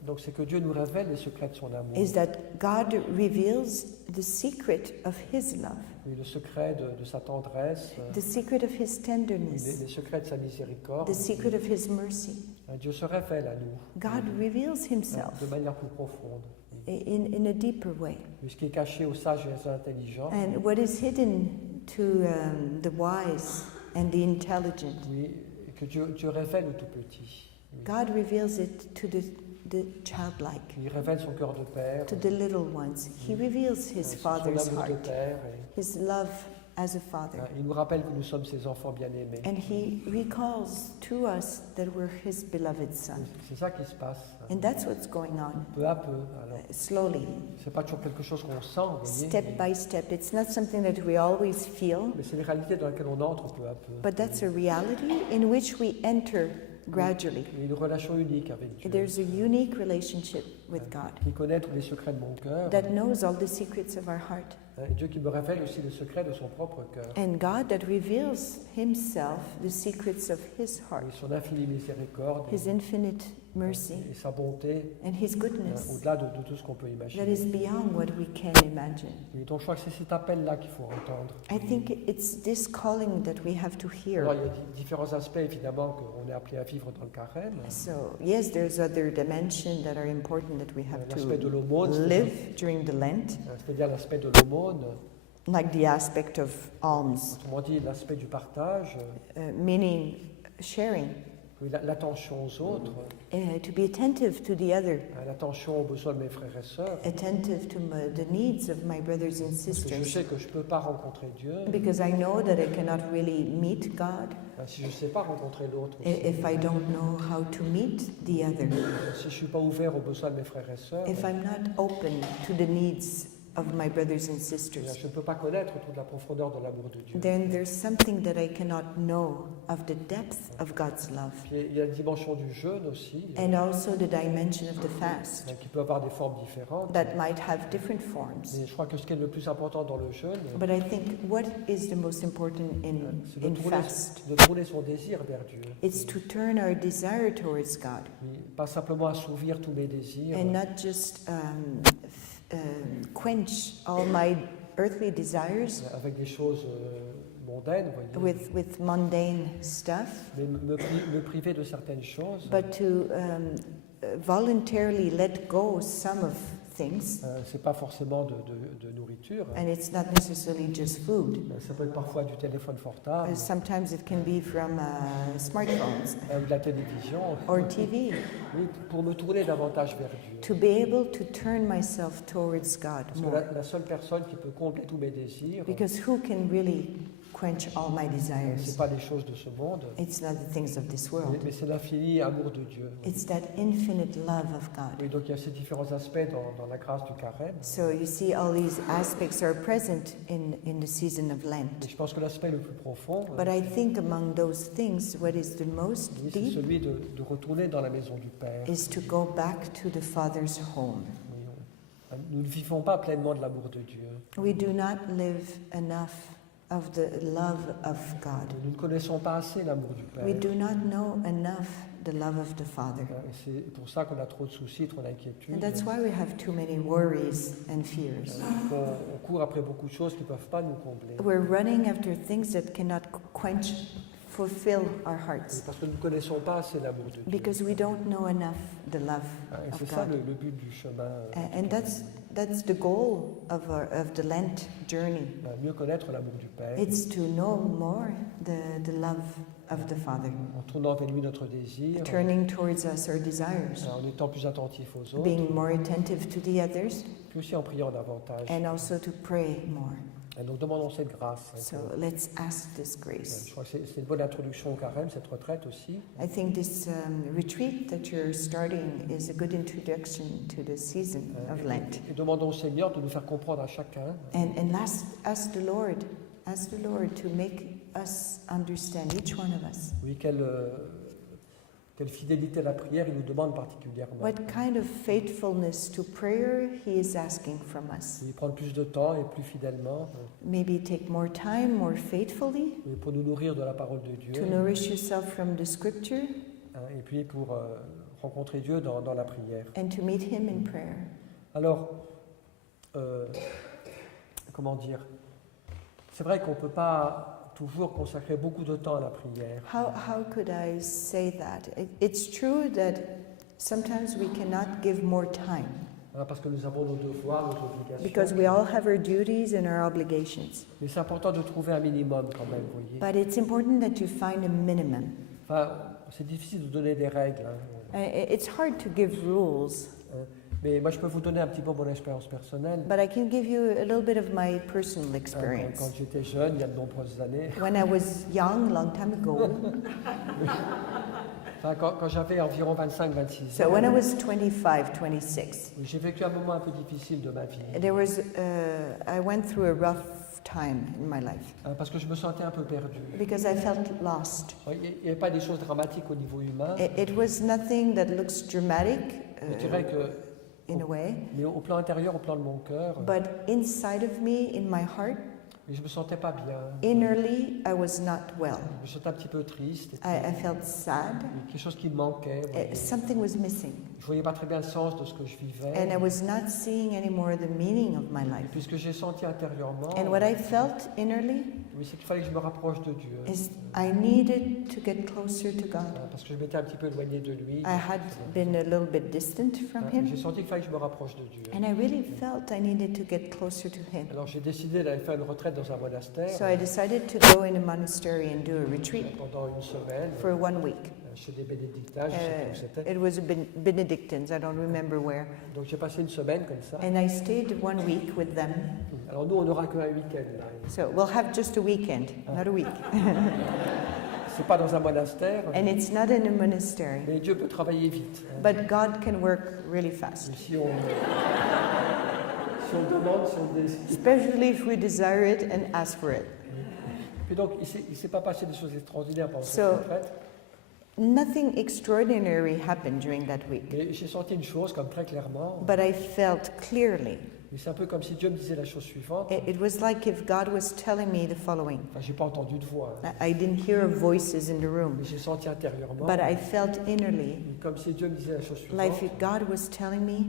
donc c'est que Dieu nous révèle les secrets de son amour. is that God reveals the secret of His love, Oui, le secret de sa tendresse, the secret of His tenderness, les secrets de sa miséricorde. the secret of His mercy. Dieu se révèle à nous God reveals Himself de manière plus profonde. in a deeper way. Oui, ce qui est caché aux sages et aux intelligents, And what is hidden to the wise and the intelligent, oui, et que Dieu révèle au tout petit. Oui. God reveals it to the childlike, Il révèle son cœur de Père, to the little ones. He reveals His son Father's amour de heart, Père. His love as a Father. Il nous rappelle que nous sommes ses enfants bien-aimés. And He recalls to us that we're His beloved Son. C'est ça qui se passe, And that's what's going on, peu à peu. Alors, slowly, c'est pas toujours quelque chose qu'on sent, vous voyez, step by step. It's not something that we always feel, mais c'est une réalité dans laquelle on entre peu à peu. but that's a reality in which we enter gradually. Il y a une relation unique avec Dieu, There's a unique relationship with God qui connaît tous les secrets de mon cœur, that knows all the secrets of our heart. et Dieu qui me révèle aussi les secrets de son propre cœur. And God that reveals Himself, the secrets of His heart, Oui, son infinie miséricorde His infinite mercy, et sa bonté, and His goodness au-delà de tout ce qu'on peut that imaginer. is beyond what we can imagine. Oui, donc je crois que c'est cet appel-là qu'il faut entendre. I think it's this calling that we have to Alors hear. il y a différents aspects évidemment qu'on est appelé à vivre dans le carême. So, yes, there's other dimensions that are important that we have L'aspect de to l'aumône, live during the Lent, c'est-à-dire l'aspect de l'aumône, like the aspect of alms, autrement dit l'aspect du partage, meaning sharing, oui, l'attention aux autres, to be attentive to the other, l'attention aux besoins de mes frères et sœurs. attentive to the needs of my brothers and Parce que je sisters, sais que je ne peux pas rencontrer Dieu because I know that I cannot really meet God si je ne sais pas rencontrer l'autre aussi. if I don't know how to meet the other, Si je ne suis pas ouvert aux besoins de mes frères et sœurs, if I'm not open to the needs of my brothers and je sisters, ne peux pas connaître toute la profondeur de l'amour de Dieu. then there's something that I cannot know of the depth of God's love. Puis il y a la dimension du jeûne aussi, And also the dimension of the fast qui peut avoir des formes différentes. that might have different forms. Mais je crois que ce qui est le plus important dans le jeûne, But I think what is the most important c'est in fast, de tourner son désir vers Dieu. it's to turn our desire towards God Oui, pas simplement assouvir tous mes désirs, and not just quench all my earthly desires avec des choses mondaines, vous voyez, with mundane stuff, mais me priver de certaines choses. but to voluntarily let go some of things. C'est pas forcément de nourriture. And it's not necessarily just food. Ça peut être parfois du téléphone portable, Sometimes it can be from smartphones ou de la télévision. or TV. Oui, pour me tourner davantage vers Dieu. To be able to turn myself towards God Parce que more. la seule personne qui peut combler tous mes désirs, Because who can really quench all my c'est desires? pas les choses de ce monde, It's not the things of this world. mais c'est l'infini amour de Dieu. It's that infinite love of God. Oui, donc il y a ces différents aspects dans la grâce du carême. So you see, all these aspects are present in the season of Et Lent. je pense que l'aspect le plus profond, But I think among those things, what is the most oui, c'est deep celui de retourner dans la maison du Père. is to go back to the Father's home. Oui, nous ne vivons pas pleinement de l'amour de Dieu. We do not live enough of the love of God. Nous ne connaissons pas assez l'amour du Père. We do not know enough the love of the Father. Et c'est pour ça qu'on a trop de soucis, trop d'inquiétudes. And that's why we have too many worries and fears. On court après beaucoup de choses qui ne peuvent pas nous combler. We're running after things that cannot fulfill our Et hearts parce que nous ne connaissons pas assez l'amour de Dieu. because we don't know enough the love Et of c'est ça God. le but du chemin. And that's the goal of the Lent journey. Mieux connaître l'amour du Père. It's to know more the love of the Father, En tournant vers lui notre désir. turning towards us our desires, En étant plus attentif aux autres. being more attentive to the others, Puis aussi en priant davantage. and also to pray more. Et donc demandons cette grâce. So let's ask this grace. Je crois que c'est une bonne introduction au carême, cette retraite aussi. I think this retreat that you're starting is a good introduction to the season of Lent. Et demandons au Seigneur de nous faire comprendre à chacun And ask the Lord to make us understand, each one of us, oui, quelle fidélité à la prière il nous demande particulièrement. What kind of faithfulness to prayer He is asking from us. Et prendre plus de temps et plus fidèlement Maybe take more time, more faithfully, pour nous nourrir de la parole de Dieu to nourish yourself from the Scripture et puis pour rencontrer Dieu dans la prière. and to meet Him in prayer. Alors, comment dire, c'est vrai qu'on ne peut pas toujours consacrer beaucoup de temps à la prière. How could I say that? It's true that sometimes we cannot give more time Parce que nous avons nos devoirs, nos obligations. because we all have our duties and our obligations. Mais c'est important de trouver un minimum quand même, vous voyez. But it's important that you find a minimum. Enfin, c'est difficile de donner des règles. It's hard to give rules, Mais moi, je peux vous donner un petit peu mon expérience personnelle. but I can give you a little bit of my personal Quand experience. j'étais jeune, il y a de nombreuses années, When I was young, long time ago, enfin, quand j'avais environ 25-26 so ans, when I was 25, 26, j'ai vécu un moment un peu difficile de ma vie. I went through a rough time in my life Parce que je me sentais un peu perdu. because I felt lost. Il n'y avait pas des choses dramatiques au niveau humain. It was nothing that looks dramatic Je dirais que, in a way, mais au plan intérieur, au plan de mon cœur, but inside of me, in my heart, je me sentais pas bien. innerly, I was not well. Je me sentais un petit peu triste. I felt sad. Il y a quelque chose qui me manquait. Vous voyez. Something was missing. Je voyais pas très bien le sens de ce que je vivais. And I was not seeing anymore the meaning of my Et life. puis ce que j'ai senti intérieurement, And what I felt innerly oui, c'est qu'il fallait que je me rapproche de Dieu. is I needed to get closer to God. Parce que je m'étais un petit peu éloigné de lui. I had been a little bit distant from J'ai Him, senti qu'il fallait que je me rapproche de Dieu. and I really felt I needed to get closer to Him. Alors j'ai décidé d'aller faire une retraite dans un monastère So I decided to go in a monastery and do a retreat pendant une semaine for 1 week. chez des bénédictins, je ne sais plus où c'était. It was a Benedictines, I don't remember where. Donc j'ai passé une semaine comme ça. And I stayed 1 week with them. Alors nous, on n'aura qu'un week-end. Là. So we'll have just a weekend, not a week. C'est pas dans un monastère, And it's not in a monastery. mais Dieu peut travailler vite. But God can work really fast, Et si on demande, si on décide. especially if we desire it and ask for it. Puis donc, il ne s'est pas passé des choses extraordinaires pendant cette So- retraite, Nothing extraordinary happened during that week, mais j'ai senti une chose comme très clairement. but I felt clearly. Et c'est un peu comme si Dieu me disait la chose suivante. It was like if God was telling me the following. Enfin, j'ai pas entendu de voix, hein, I didn't hear voices in the room, mais j'ai senti intérieurement, but I felt innerly comme si Dieu me disait la chose like suivante. if God was telling me,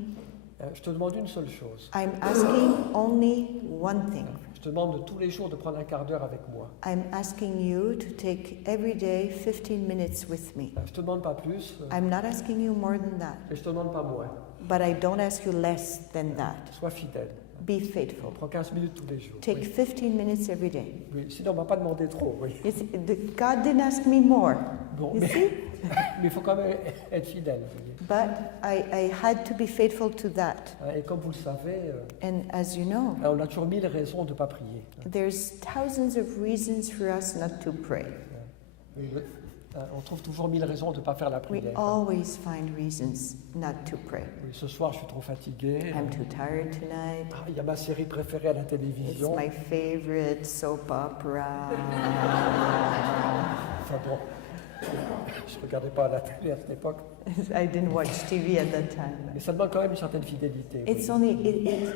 Je te demande une seule chose. I'm asking only one thing. Je te demande de tous les jours de prendre un quart d'heure avec moi. I'm asking you to take every day 15 minutes with me. Je te demande pas plus, I'm not asking you more than that, et je te demande pas moins. but I don't ask you less than that. Sois fidèle. Be faithful. Prends 15 minutes tous les jours. Take Oui. 15 minutes every day. Oui, sinon, on ne va pas demander trop. Oui. You see, God didn't ask me more, Bon, you mais see? il faut quand même être fidèle. Vous voyez. But I had to be faithful to that. Et comme vous le savez, And as you know, on a toujours 1000 raisons de ne pas prier. there's thousands of reasons for us not to pray. Oui, on trouve toujours 1000 raisons de ne pas faire la We prière. always find reasons not to pray. Oui, ce soir, je suis trop fatigué. I'm too tired tonight. Il y a ma série préférée à la It's télévision. my favorite soap opera. Enfin bon, je ne regardais pas la télé à cette époque. I didn't watch TV at that time. Mais ça demande quand même une certaine fidélité. It's oui. only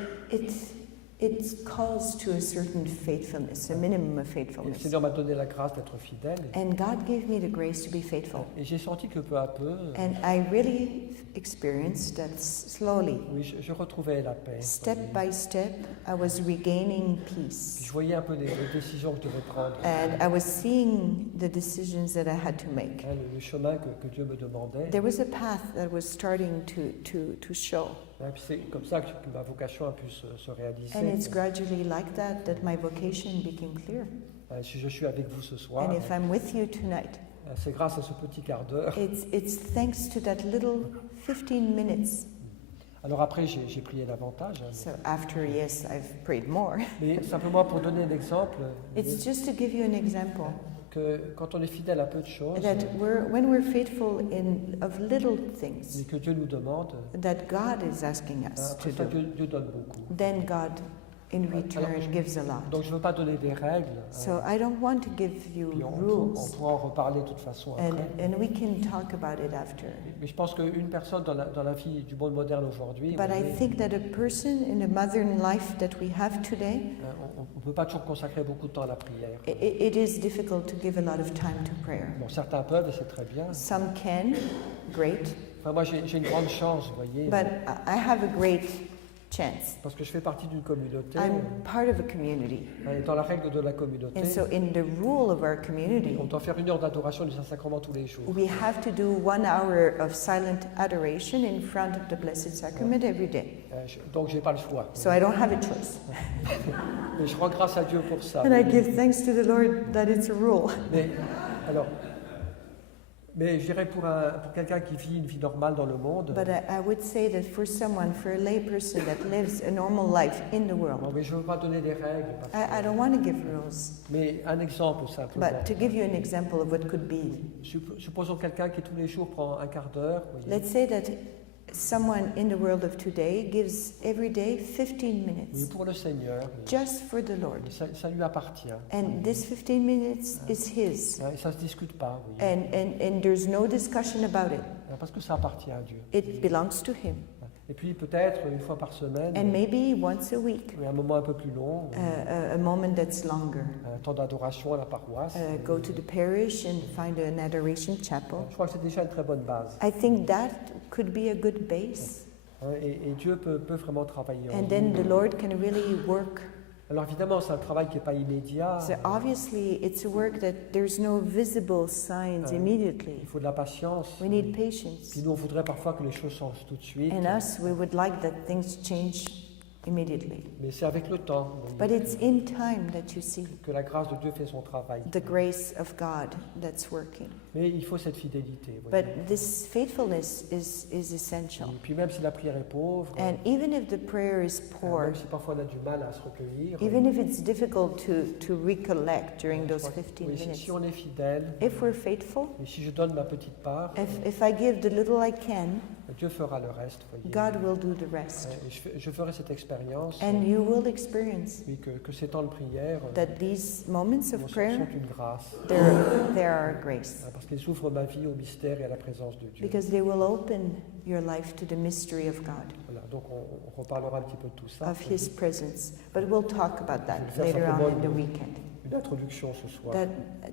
it calls to a certain faithfulness, a minimum of Et le faithfulness. Seigneur m'a donné la grâce d'être fidèle. And God gave me the grace to be faithful. Et j'ai senti que peu à peu, And I really experienced that slowly, oui, je retrouvais la paix. step voyez. by step, I was regaining Puis peace. je voyais un peu les décisions que je devais prendre, And I was seeing the decisions that I had to make. hein, le chemin que Dieu me demandait. There was a path that was starting to show. Et puis c'est comme ça que ma vocation a pu se réaliser. And it's gradually like that my vocation became clear. Si je suis avec vous ce soir, And if I'm with you tonight, c'est grâce à ce petit quart d'heure. it's thanks to that little 15 minutes. Alors après, j'ai prié davantage. Hein, So after, yes, I've prayed more. mais simplement pour donner un exemple, It's just to give you an example que quand on est fidèle à peu de choses, that when we're faithful of little et things que Dieu nous demande, that God is asking us to après ça, do, Dieu donne beaucoup. then God in return gives a lot. Donc je ne veux pas donner des règles. So I don't want to give you Puis on rules, pourra en reparler de toute façon après. and we can talk about it after. Mais je pense qu'une personne dans la vie du monde moderne aujourd'hui, But I think that a person in the modern life that we have today, on ne peut pas toujours consacrer beaucoup de temps à la prière. it is difficult to give a lot of time to prayer. Bon, certains peuvent et c'est très bien. Some can, great, Enfin, moi j'ai une grande chance, vous voyez, but I have a great chance. parce que je fais partie d'une communauté. I'm part of a community. Et dans la règle de la communauté, And so in the rule of our on community, doit faire 1 heure d'adoration du Saint-Sacrement tous les jours. we have to do 1 hour of silent adoration in front of the Blessed Sacrament every day. Donc j'ai pas le choix. So I don't have a choice. Mais je rends grâce à Dieu pour ça. And I give thanks to the Lord that it's a rule. Mais, alors, mais je dirais pour quelqu'un qui vit une vie normale dans le monde, But I would say that for someone, for a lay person that lives a normal life in the non, world, mais je ne veux pas donner des règles. I don't want to give rules. Mais un exemple simplement. But to give you an example of what could be, Supposons quelqu'un qui tous les jours prend un quart d'heure. Vous voyez. let's say that someone in the world of today gives every day 15 Oui, minutes pour le Seigneur. Oui. just for the Lord. Ça lui appartient. And this 15 minutes is His. Et ça ne se discute pas. Oui. And there's no discussion about it. Parce que ça appartient à Dieu. It belongs to Him. Et puis peut-être 1 fois par semaine, And maybe once a week, un moment un peu plus long, a moment that's longer. un temps d'adoration à la paroisse. Go to the parish and find an adoration chapel. Je crois que c'est déjà une très bonne base. I think that could be a good base. Et Dieu peut vraiment travailler en And nous. then the Lord can really work. Alors évidemment, c'est un travail qui n'est pas immédiat. So obviously, it's a work that there's no visible signs immediately. Il faut de la patience. We need patience. Puis nous, on voudrait parfois que les choses changent tout de suite. And us, we would like that things change immediately. Mais c'est avec le temps, vous But voyez, it's in time that you see que la grâce de Dieu fait son travail. the grace of God that's working. Mais il faut cette fidélité. Vous voyez. But this faithfulness is essential. Et puis même si la prière est pauvre, And even if the prayer is poor, même si parfois on a du mal à se recueillir, even if it's difficult to recollect during je those crois que- 15 oui, minutes, si on est fidèle, if we're faithful, et si je donne ma petite part, if I give the little I can, Dieu fera le reste. Voyez. God will do the rest. Et je ferai cette expérience, And you will experience oui, que ces temps de prière that these moments sont of prayer, une grâce. they are a grace. Parce qu'ils ouvrent ma vie au mystère et à la présence de Dieu. Because they will open your life to the mystery of God, Voilà, donc on reparlera un petit peu de tout ça. of His presence. But we'll talk about that Je vais faire later on simplement in the weekend. Une introduction ce soir. That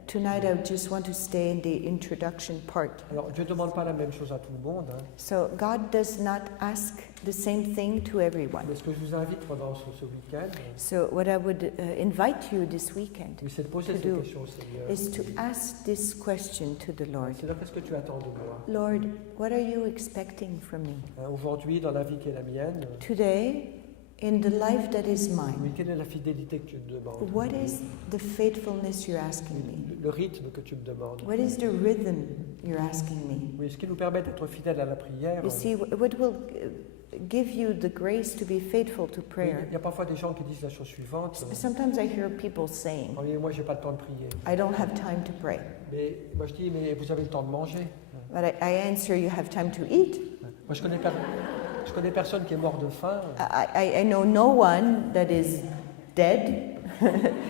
tonight I just want to stay in the introduction part. Alors Dieu ne demande pas la même chose à tout le monde, hein. So God does not ask the same thing to everyone. Mais ce que je vous invite pendant ce week-end, So what I would invite you this weekend oui, c'est de poser to ces do questions au Seigneur. is to ask this question to the Lord. Seigneur, qu'est-ce que tu attends de moi? Lord, what are you expecting from me? Aujourd'hui, dans la vie qui est la mienne, Today, in the life that is oui, mine, quelle est la fidélité que tu me demandes? what is the faithfulness you're asking me? Le rythme que tu me demandes? What is the rhythm you're asking me? Oui, ce qui nous permet d'être fidèles à la prière. You see, what will give you the grace to be faithful to Oui, prayer? il y a parfois des gens qui disent la chose suivante. Sometimes I hear people saying, Oh, mais moi, j'ai pas le temps de prier. I don't have time to pray. Mais moi, je dis, mais vous avez le temps de manger. But I answer, you have time to eat. Moi, je connais personne qui est mort de faim. I know no one that is dead,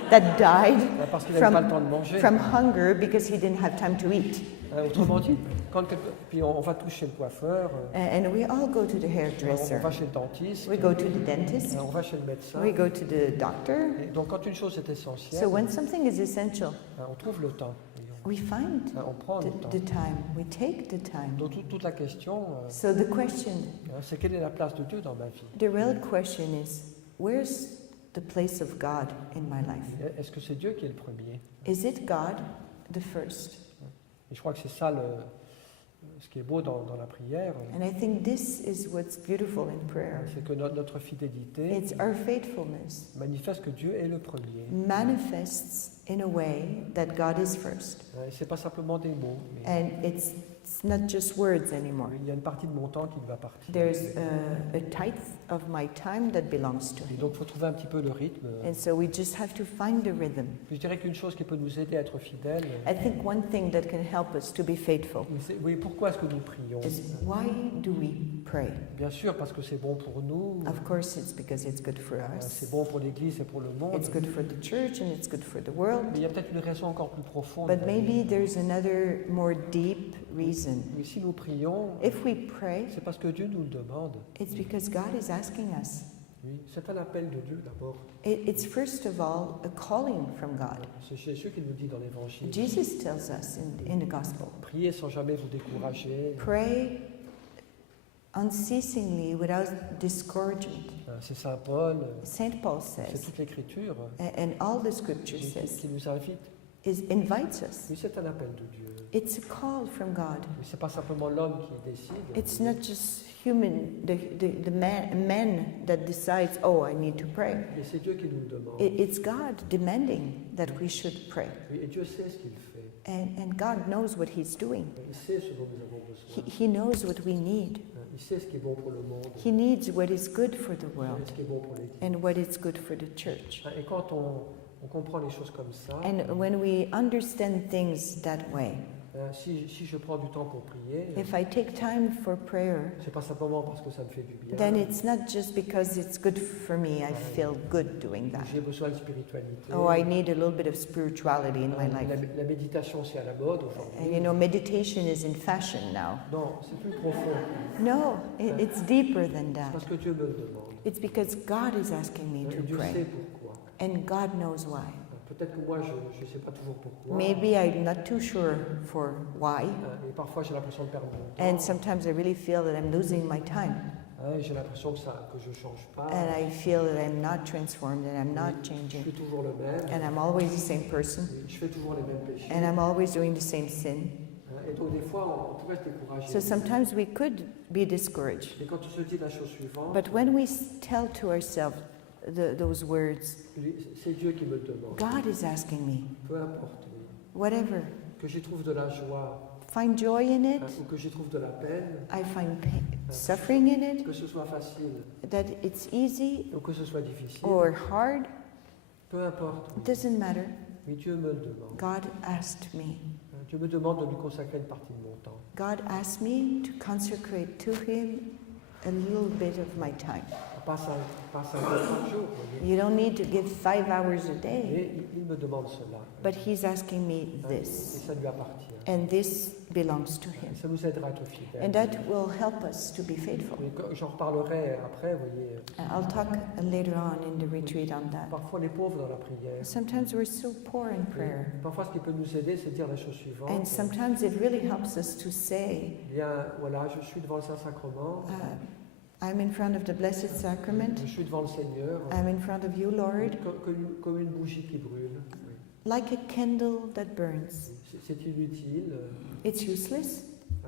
that died Parce qu'il n'avait pas le temps de manger. from hunger because he didn't have time to eat. Autrement dit, puis on va tous chez le coiffeur, And we all go to the on hairdresser. va chez le dentiste, We go to the dentist. on va chez le médecin. We go to the doctor. Et donc quand une chose est essentielle, So when something is essential, on trouve le temps. we find On prend le temps. the time. We take the time. Donc toute la question, So the question, c'est quelle est la place de Dieu dans ma vie? the real question is, where's the place of God in my life? Est-ce que c'est Dieu qui est le premier? Is it God the first? Et je crois que c'est ça ce qui est beau dans la prière, And I think this is what's beautiful in prayer. c'est que notre fidélité It's our faithfulness manifeste que Dieu est le premier. manifests in a way that God is first. Et c'est pas simplement des mots, mais And it's It's not just words anymore. Il y a une partie de mon temps qui va partir. There's a tithe of my time that belongs to Et Him. donc, il faut trouver un petit peu le rythme. And so we just have to find the rhythm. Je dirais qu'une chose qui peut nous aider à être fidèles, I think one thing that can help us to be faithful oui, pourquoi est-ce que nous prions? is why do we pray? Bien sûr, parce que c'est bon pour nous, Of course, it's because it's good for c'est us. bon pour l'Église et pour le monde. It's good for the church and it's good for the Mais world. il y a peut-être une raison encore plus profonde. But maybe there's another more deep reason. Mais si nous prions, If we pray, c'est parce que Dieu nous le demande. it's because God is asking us. Oui, c'est un appel de Dieu d'abord. It's first of all a calling from God. C'est Jésus qui nous dit dans l'Évangile. Jesus tells us in the gospel, Priez sans jamais vous décourager. pray unceasingly without discouragement. C'est Saint Paul, Saint Paul c'est says, toute l'Écriture and all the scripture qui says, nous invite. invites us. Oui, c'est un appel de Dieu. It's a call from God. Mais c'est pas simplement l'homme qui décide. It's not just human, the man that decides, oh, I need to pray. Mais c'est Dieu qui nous le demande. It's God demanding that we should pray. Oui, et Dieu sait ce qu'il fait. And God knows what He's doing. Il sait ce dont nous avons besoin. He knows what we need. Il sait ce qui est bon pour le monde. He needs what is good for the Et world ce qui est bon pour l'Église. and what is good for the church. Et quand on comprend les choses comme ça, And when we understand things that way, si je prends du temps pour prier, if I take time for prayer, c'est pas simplement parce que ça me fait du bien. then it's not just because it's good for me, I feel good doing that. J'ai besoin de spiritualité. Oh, I need a little bit of spirituality in my life. La méditation, c'est à la mode And aujourd'hui. you know, meditation is in fashion now. Non, c'est plus profond. No, it's deeper than C'est that. parce que Dieu me le demande. It's because God is asking me Et to Dieu sait pray. pourquoi. And God knows why. Peut-être que moi, je ne sais pas toujours pourquoi. Maybe I'm not too sure for why. Et parfois, j'ai l'impression de perdre mon And temps. sometimes I really feel that I'm losing my time. J'ai l'impression que je ne change pas. And I feel that I'm not transformed and I'm not Je changing. suis toujours le même. And I'm always the same person. Je fais toujours les mêmes péchés. And I'm always doing the same sin. Et donc, des fois, on pourrait se décourager. So sometimes we could be discouraged. Et quand on se dit la chose suivante, But when we tell to ourselves those words, c'est Dieu qui me le demande. God is asking me, Peu importe. Oui. whatever, Que j'y trouve de la joie find joy in it, ou que j'y trouve de la peine, I find suffering in it, que ce soit facile that it's easy ou que ce soit difficile, or hard, peu importe. it doesn't matter. Mais Dieu me le demande. God asked me. Dieu me demande de lui consacrer une partie de mon temps. God asked me to consecrate to Him a little bit of my time. Pas 5 heures par jour, vous voyez. You don't need to give 5 hours a day, Mais il me demande cela. but He's asking me Et this, ça lui appartient. and this belongs to Et Him. ça nous aidera à être fidèles. And that will help us to be faithful. J'en reparlerai après, vous voyez. I'll talk later on in the retreat on that. Parfois, on est pauvre dans la prière. Sometimes we're so poor in prayer, Et parfois, ce qui peut nous aider, c'est de dire la chose suivante. and sometimes it really helps us to say, Bien, voilà, je suis devant le Saint-Sacrement. I'm in front of the Blessed Sacrament, Je suis devant le Seigneur. I'm in front of you, Lord, Comme une bougie qui brûle. Oui. like a candle that burns. C'est inutile, It's useless, hein,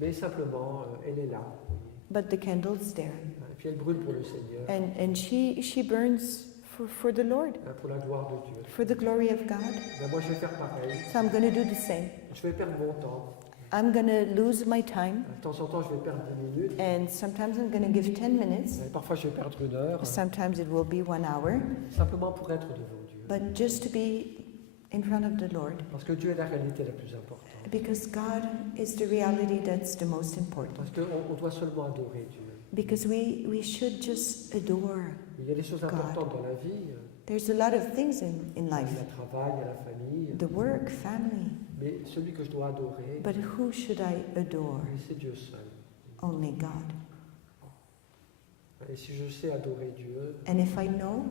mais simplement, elle est là. Vous voyez. but the candle's there. Et puis elle brûle pour le Seigneur, And she burns for the Lord, pour la gloire de Dieu. for the glory of God. Ben, moi, je vais faire pareil. So I'm going to do the same. Je vais perdre mon temps. I'm going to lose my time, De temps en temps, je vais perdre 10 minutes. and sometimes I'm going to give 10 minutes, Et parfois, je vais perdre 1 heure. sometimes it will be 1 hour, Simplement pour être devant Dieu. but just to be in front of the Lord, Parce que Dieu est la réalité la plus importante. because God is the reality that's the most important. Parce qu'on doit seulement adorer Dieu. Because we should just adore. Il y a des choses importantes dans la vie. There's a lot of things in Il y a life, le travail, il y a la famille. the work, family, Mais celui que je dois adorer, but who should I adore? c'est Dieu seul. Only God. Et si je sais adorer Dieu, And if I know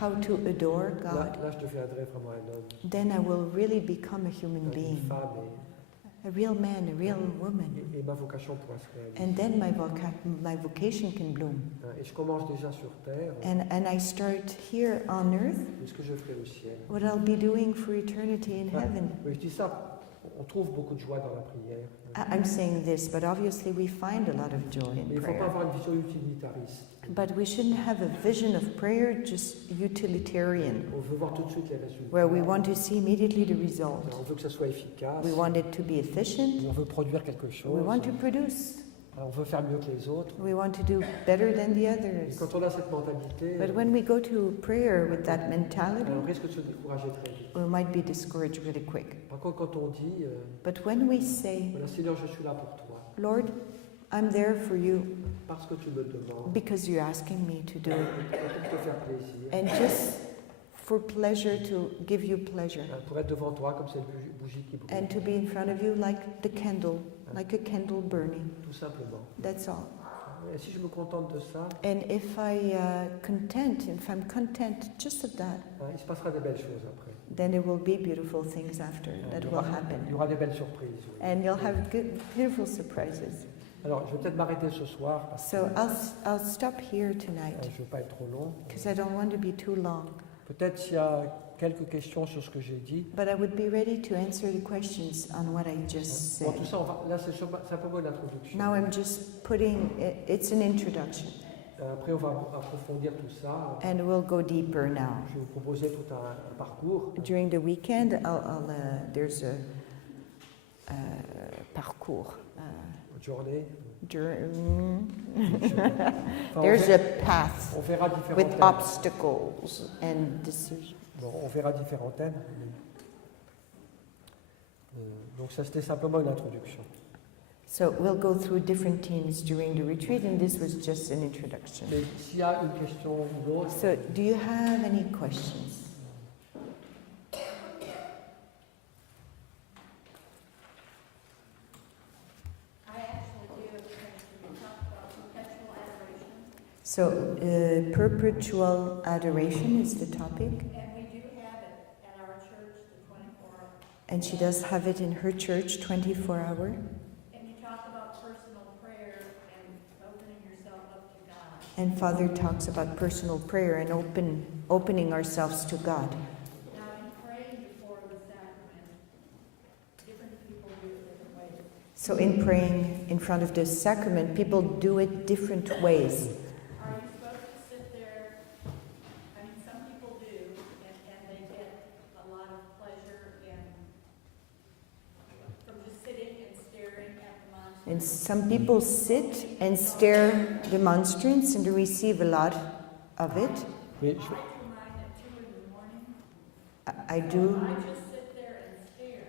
how to adore là, God, là, je deviendrai vraiment un homme, then I will really become a human une being, femme, a real man, a real woman. et ma vocation pourra se réaliser. And then my vocation can bloom. Et je commence déjà sur terre, And I start here on earth, mais ce que je ferai au ciel. what I'll be doing for eternity in heaven. Oui, je dis ça, On trouve beaucoup de joie dans la prière. I'm saying this, but obviously we find a lot of joy Mais in il ne faut pas prayer. avoir une vision utilitariste. But we shouldn't have a vision of prayer just utilitarian, On veut voir tout de suite les résultats. where we want to see immediately the result. On veut que ça soit efficace. We want it to be efficient. On veut produire quelque chose. We want to produce. On veut faire mieux que les autres. We want to do better than the Et others. quand on a cette mentalité, But when we go to prayer with that mentality, on risque de se décourager très vite. we might be discouraged really quick. Par contre, quand on dit, But when we say, voilà, Seigneur, je suis là pour toi, Lord, I'm there for you parce que tu me demandes, because you're asking me to do it, pour te faire plaisir, and just for pleasure, to give you pleasure, pour être devant toi comme cette bougie qui brûle, and to be in front of you like the candle, like a candle burning. tout simplement. That's all. Et si je me contente de ça, And if I'm content just of that, il se passera des belles choses après. then there will be beautiful things after that will Il y happen. aura des belles surprises. Oui. And you'll have good, beautiful surprises. Alors, je vais peut-être m'arrêter ce soir parce So I'll stop here que tonight je ne veux pas être trop long. because I don't want to be too long. Peut-être s'il y a quelques questions sur ce que j'ai dit. But I would be ready to answer the questions on what I just Bon, said. tout ça, là, c'est simplement une introduction. Now I'm just it's an introduction, Après, on va approfondir tout ça. and we'll go deeper now. Je vais vous proposer tout un parcours. During the weekend, there's a parcours. Une journée. Enfin, There's a path on verra différents with thèmes. obstacles and decisions. Bon, on verra différents thèmes. Donc ça, c'était simplement une introduction. So we'll go through different themes during the retreat, and this was just an introduction. Mais s'il y a une question ou d'autres, So, do you have any questions? So, perpetual adoration is the topic. And we do have it at our church, the 24 hour. And she does have it in her church, 24-hour. And you talk about personal prayer and opening yourself up to God. And Father talks about personal prayer and opening ourselves to God. Now, in praying before the sacrament, different people do it different ways. So in praying in front of the sacrament, people do it different ways. Are you supposed to sit there? I mean, some people do, and they get a lot of pleasure from just sitting and staring at the monstrance. And some people sit and stare the monstrance and receive a lot of it. mais I do mine at 2 in the morning. I do. I just sit there and stare.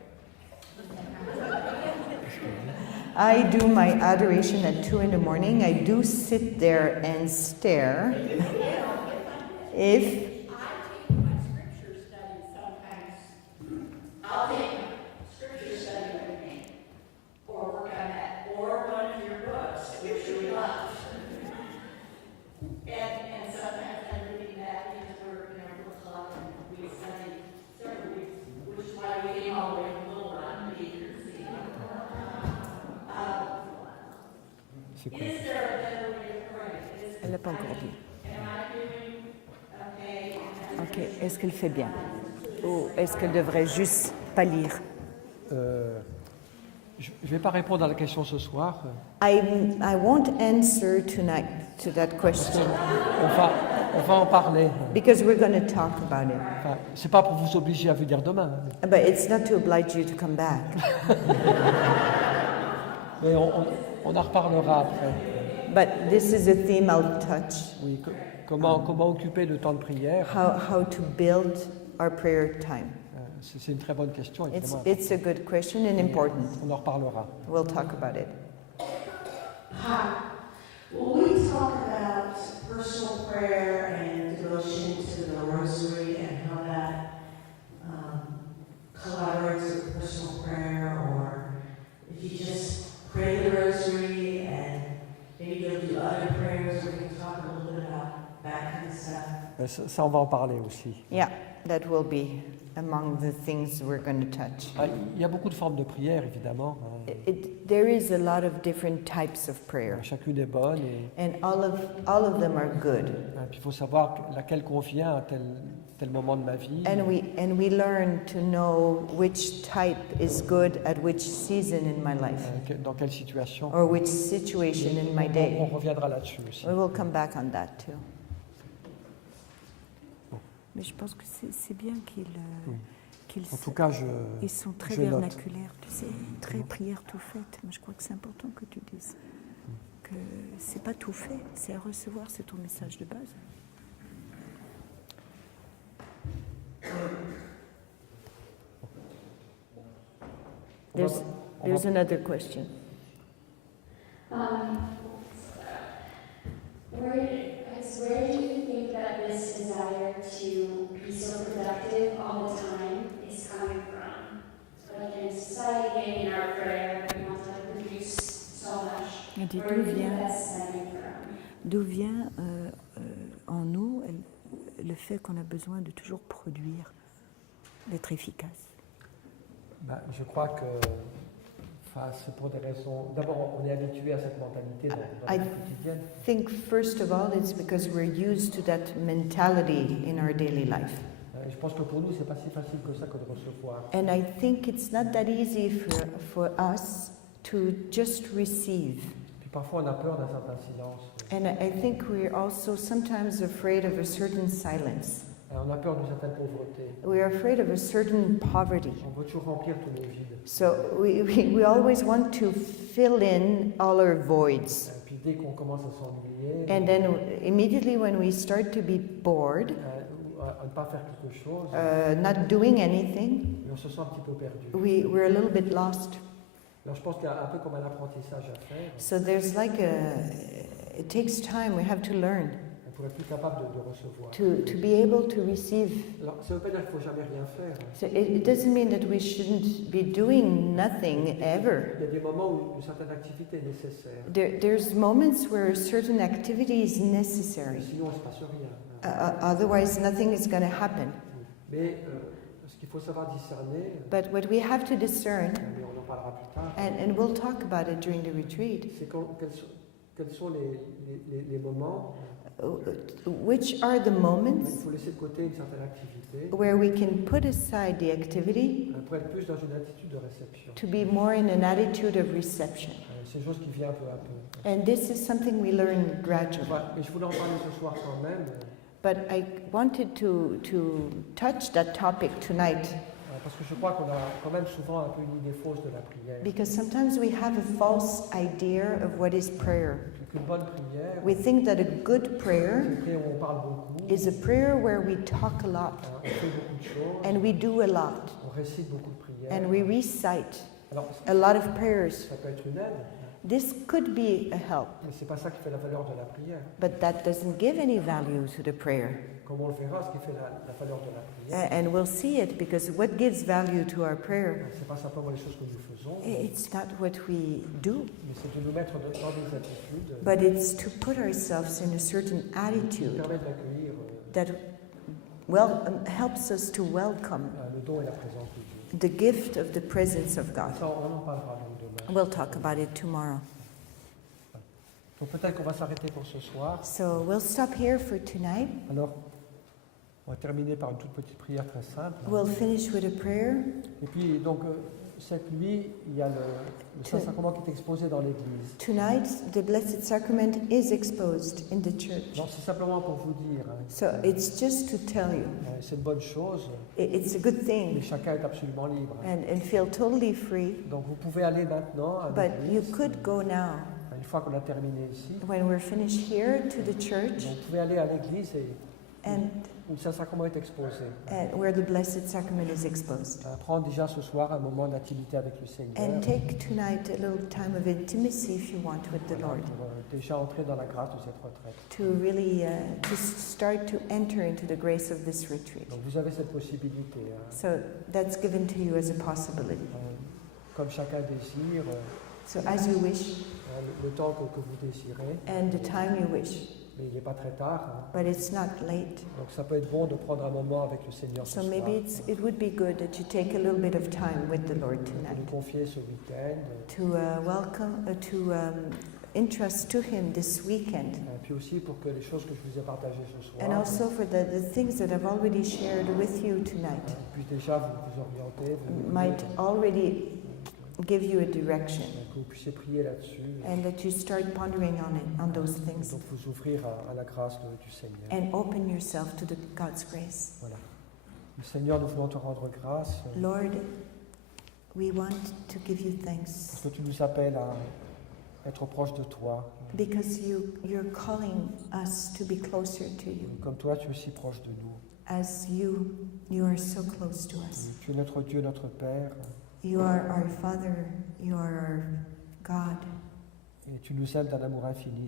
I do my adoration at 2 in the morning. I do sit there and stare. If I take my scripture study sometimes. I'll take my scripture study with me, or work on that, or one of your books, which you love. And sometimes I'm reading that because we're in our book club and we study several weeks, which is why we came all the way from Little Rock to be here this evening. c'est quoi? Is there a better way to pray? elle n'a pas encore dit. Am I doing okay? Ok. Est-ce qu'elle fait bien? Ou est-ce qu'elle devrait juste pas lire? Je ne vais pas répondre à la question ce soir. I won't answer tonight to that question On va en parler. because we're going to talk about it. Enfin, c'est pas pour vous obliger à venir demain, hein. But it's not to oblige you to come back. Mais on en reparlera après. But this is a theme I'll touch. Oui, comment occuper le temps de prière? How to build our prayer time. C'est une très bonne question, évidemment. It's a good question and important. On en reparlera. We'll talk about it. Hi. Well, we talk about personal prayer and devotion to the rosary and how that collaborates with personal prayer, or if you just pray the rosary and maybe you'll do other prayers. We can talk a little bit about that kind of stuff. Ça, on va en parler aussi. Yeah, that will be among the things we're going to touch. Il y a beaucoup de formes de prière, évidemment, hein. There is a lot of different types of prayer, Chacune est bonne. Et, and all of them are good. puis il faut savoir laquelle convient à tel moment de ma vie. and we learn to know which type is good at which season in my life, Dans quelle situation. or which situation in my On day. reviendra là-dessus aussi. We will come back on that too. Mais je pense que c'est bien qu'ils En tout cas, ils sont très je note. vernaculaires, tu sais, très prière tout faite. Moi, je crois que c'est important que tu dises que c'est pas tout fait, c'est à recevoir, c'est ton message de base. There's another question. Where do you think that this desire to be so productive all the time is coming from? Like in society, maybe in our prayer, we want to produce so much. Elle dit, Where do you think that's stemming from? d'où vient en nous le fait qu'on a besoin de toujours produire, d'être efficace? Je crois que c'est pour des raisons. D'abord, on est habitué à cette mentalité dans la vie quotidienne. I think first of all it's because we're used to that mentality in our daily life. Je pense que pour nous, c'est pas si facile que ça que de recevoir. And I think it's not that easy for us to just receive. Puis parfois, on a peur d'un certain silence. And I think we're also sometimes afraid of a certain silence. On a peur d'une certaine pauvreté. We're afraid of a certain poverty. On veut toujours remplir tous nos vides. So we always want to fill in all our voids. Puis dès qu'on commence à s'ennuyer, And then immediately when we start to be bored, ou à ne pas faire quelque chose, not doing anything, on se sent un petit peu perdu. we're a little bit lost. Alors je pense qu'il y a un peu comme un apprentissage à faire. So there's like it takes time, we have to learn On pourrait être plus capable de recevoir. to be able to receive. Alors ça ne veut pas dire qu'il ne faut jamais rien faire. So it doesn't mean that we shouldn't be doing nothing ever. Il y a des moments où une certaine activité est nécessaire. There's moments where a certain activity is necessary. Sinon, il ne se passe rien. Otherwise, nothing is going to happen. Mais ce qu'il faut savoir discerner, But what we have to discern, mais on en parlera plus tard, and we'll talk about it during the retreat, c'est quels sont les moments which are the où il moments faut laisser de côté une certaine activité where we can put aside the activity pour être plus dans une attitude de réception. to be more in an attitude of reception. C'est une chose qui vient peu à peu. And this is something we learn gradually. Mais je voulais en parler ce soir quand même, But I wanted to touch that topic tonight parce que je crois qu'on a quand même souvent un peu une idée fausse de la prière. because sometimes we have a false idea of what is prayer. Qu'une bonne prière, We think that a good c'est prayer une prière où on parle beaucoup, is a prayer where we talk a lot on fait beaucoup de choses, and we do a lot on récite beaucoup de prières. and we recite Alors, a lot of prayers. ça peut être une aide, This could be a help, mais c'est pas ça qui fait la valeur de la prière. but that doesn't give any value to the prayer. Comme on le verra, ce qui fait la valeur de la prière, And we'll see it because what gives value to our prayer, c'est pas simplement les choses que nous faisons, it's not what we do, mais c'est de nous mettre dans des attitudes but it's to put ourselves in a certain qui attitude permettent d'accueillir that helps us to welcome le don et la présence de Dieu. the gift of the presence of God. Ça, on en parlera donc demain. We'll talk about it tomorrow. Donc peut-être qu'on va s'arrêter pour ce soir. So we'll stop here for tonight. Alors, on va terminer par une toute petite prière très simple. We'll finish with a prayer. Et puis, donc, cette nuit, il y a le Saint-Sacrement qui est exposé dans l'église. Tonight, the Blessed Sacrament is exposed in the church. Donc, c'est simplement pour vous dire, So it's just to tell you, c'est une bonne chose, it's a good mais thing chacun est absolument libre. and feel totally free. Donc, vous pouvez aller maintenant à But you l'église, could go now, une fois qu'on a terminé ici. when we're finished here, to the church Donc, vous pouvez aller à l'église and où le Saint-Sacrement est exposé. where the Blessed Sacrament is exposed. Prendre déjà ce soir un moment d'intimité avec le Seigneur. And take tonight a little time of intimacy, if you want, with the Lord, Pour déjà entrer dans la grâce de cette retraite. to really to start to enter into the grace of this retreat. Donc vous avez cette possibilité. So that's given to you as a possibility. Comme chacun désire, So as you wish, le temps que vous désirez, and the time you wish, mais il n'est pas très tard. but it's not late. Donc ça peut être bon de prendre un moment avec le Seigneur ce So soir. maybe it would be good that you take a little bit of time with the Lord De lui tonight confier ce week-end, to entrust to Him this weekend. Puis aussi pour que les choses que je vous ai partagées ce soir And also for the things that I've already shared with you tonight puissent déjà vous orienter, might already give you a direction, que vous puissiez prier là-dessus, and that you start pondering on those et things donc vous ouvrir à la grâce du Seigneur. and open yourself to God's grace. Voilà. Seigneur, nous voulons te rendre grâce Lord, we want to give you parce thanks que tu nous appelles à être proche de toi. because you're calling us to be closer to you. Comme toi, tu es aussi proche de nous. As you are so close to us. Tu es notre Dieu, notre Père, You are our Father, you are our God, et tu nous aimes d'un amour infini,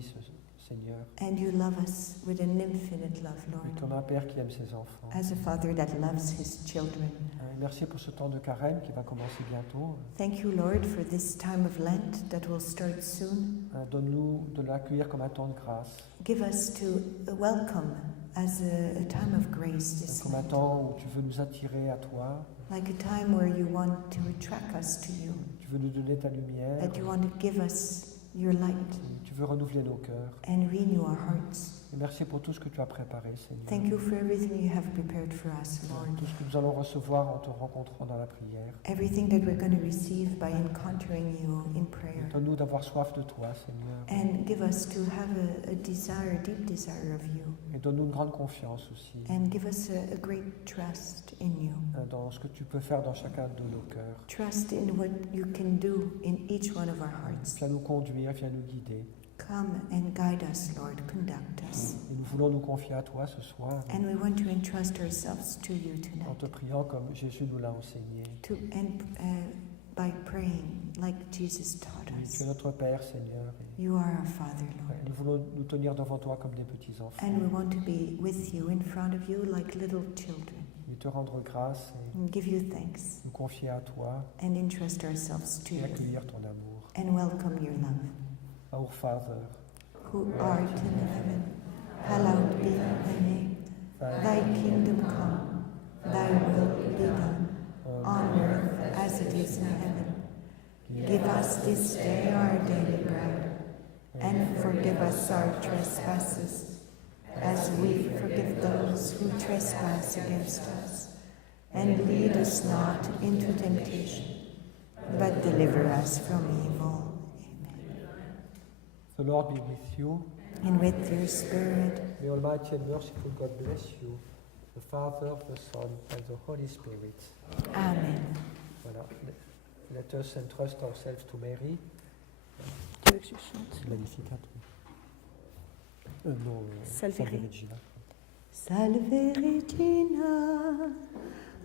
Seigneur. and you love us with an infinite love, Et Lord, comme un Père qui aime ses enfants. as a Father that loves His children. Merci pour ce temps de carême qui va commencer bientôt. Thank you, Lord, for this time of Lent that will start soon. Donne-nous de l'accueillir comme un temps de grâce, Give us to welcome as a time of grace this comme un Lent, temps où tu veux nous attirer à toi, like a time where you want to attract us to you, tu veux nous donner ta lumière, that you want to give us your light tu veux renouveler nos cœurs. and renew our hearts. Et merci pour tout ce que tu as préparé, Seigneur. Thank you for everything you have prepared for us, Lord. Tout ce que nous allons recevoir en te rencontrant dans la prière. Everything that we're going to receive by encountering you in prayer. Donne-nous d'avoir soif de toi, Seigneur. And give us to have a desire, deep desire of you. Et donne-nous une grande confiance aussi And give us a great trust in you. dans ce que tu peux faire dans chacun de nos cœurs. Trust in what you can do in each one of our hearts. Viens nous conduire, viens nous guider. Come and guide us, Lord. Conduct us. Et nous voulons nous confier à toi ce soir And we want to entrust ourselves to you en te tonight. priant comme Jésus nous l'a enseigné. By praying like Jesus taught Oui, tu es us. notre Père, Seigneur. Et You are our Father, Lord. nous voulons nous tenir devant toi comme des petits-enfants. And we want to be with you, in front of you, like little children. Et te rendre grâce et And give you thanks. nous confier à toi And entrust ourselves to et you. accueillir ton amour. And welcome your love. Our Father, Who art in heaven, hallowed be thy name. Thy kingdom come, thy will be done, on earth as it is in heaven. Give us this day our daily bread, and forgive us our trespasses, as we forgive those who trespass against us. And lead us not into temptation, but deliver us from evil. the Lord be with you. And with your spirit, May Almighty and merciful God bless you, the Father, the Son, and the Holy Spirit. Amen. Voilà. Let us entrust ourselves to Mary. Tu veux que je chante? Magnificat. Non, Salve Regina. Salve Regina,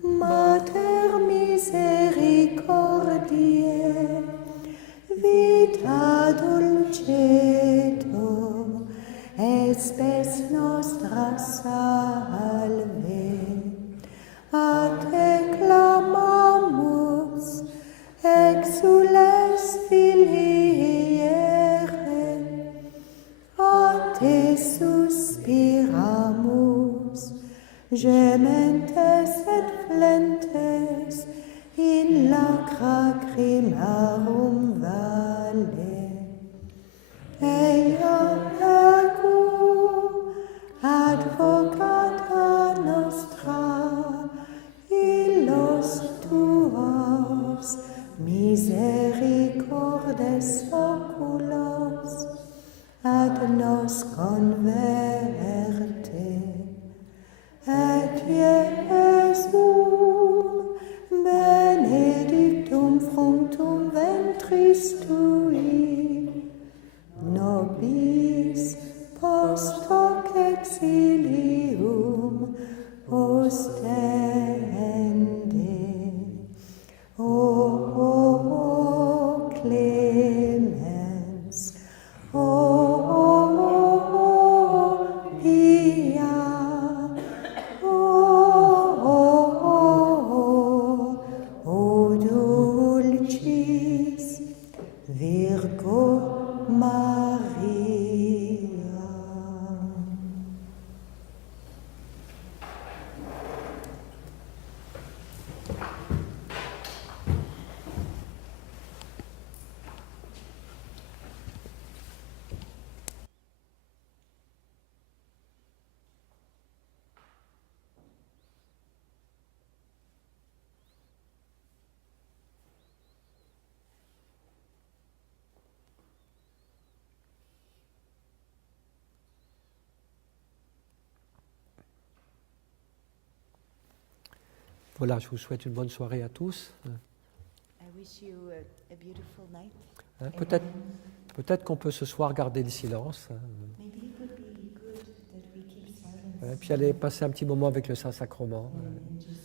Mater misericordiae, vita dulcedo, espes nostra salve. A te clamamus, exules filiere, a te suspiramus, gementes et flentes in lacrimarum vale. Ea ego, advocata nostra, illos tuos, misericordes oculos, ad nos converte. Et Iesum, benedictum fructum ventris tui, nobis post hoc exilium ostende. O clemens, o pia, o Voilà, je vous souhaite une bonne soirée à tous. I wish you a beautiful night. Hein, peut-être qu'on peut ce soir garder le silence. Hein. Maybe it would be good that we keep silence Puis aller passer un petit moment avec le Saint-Sacrement. and just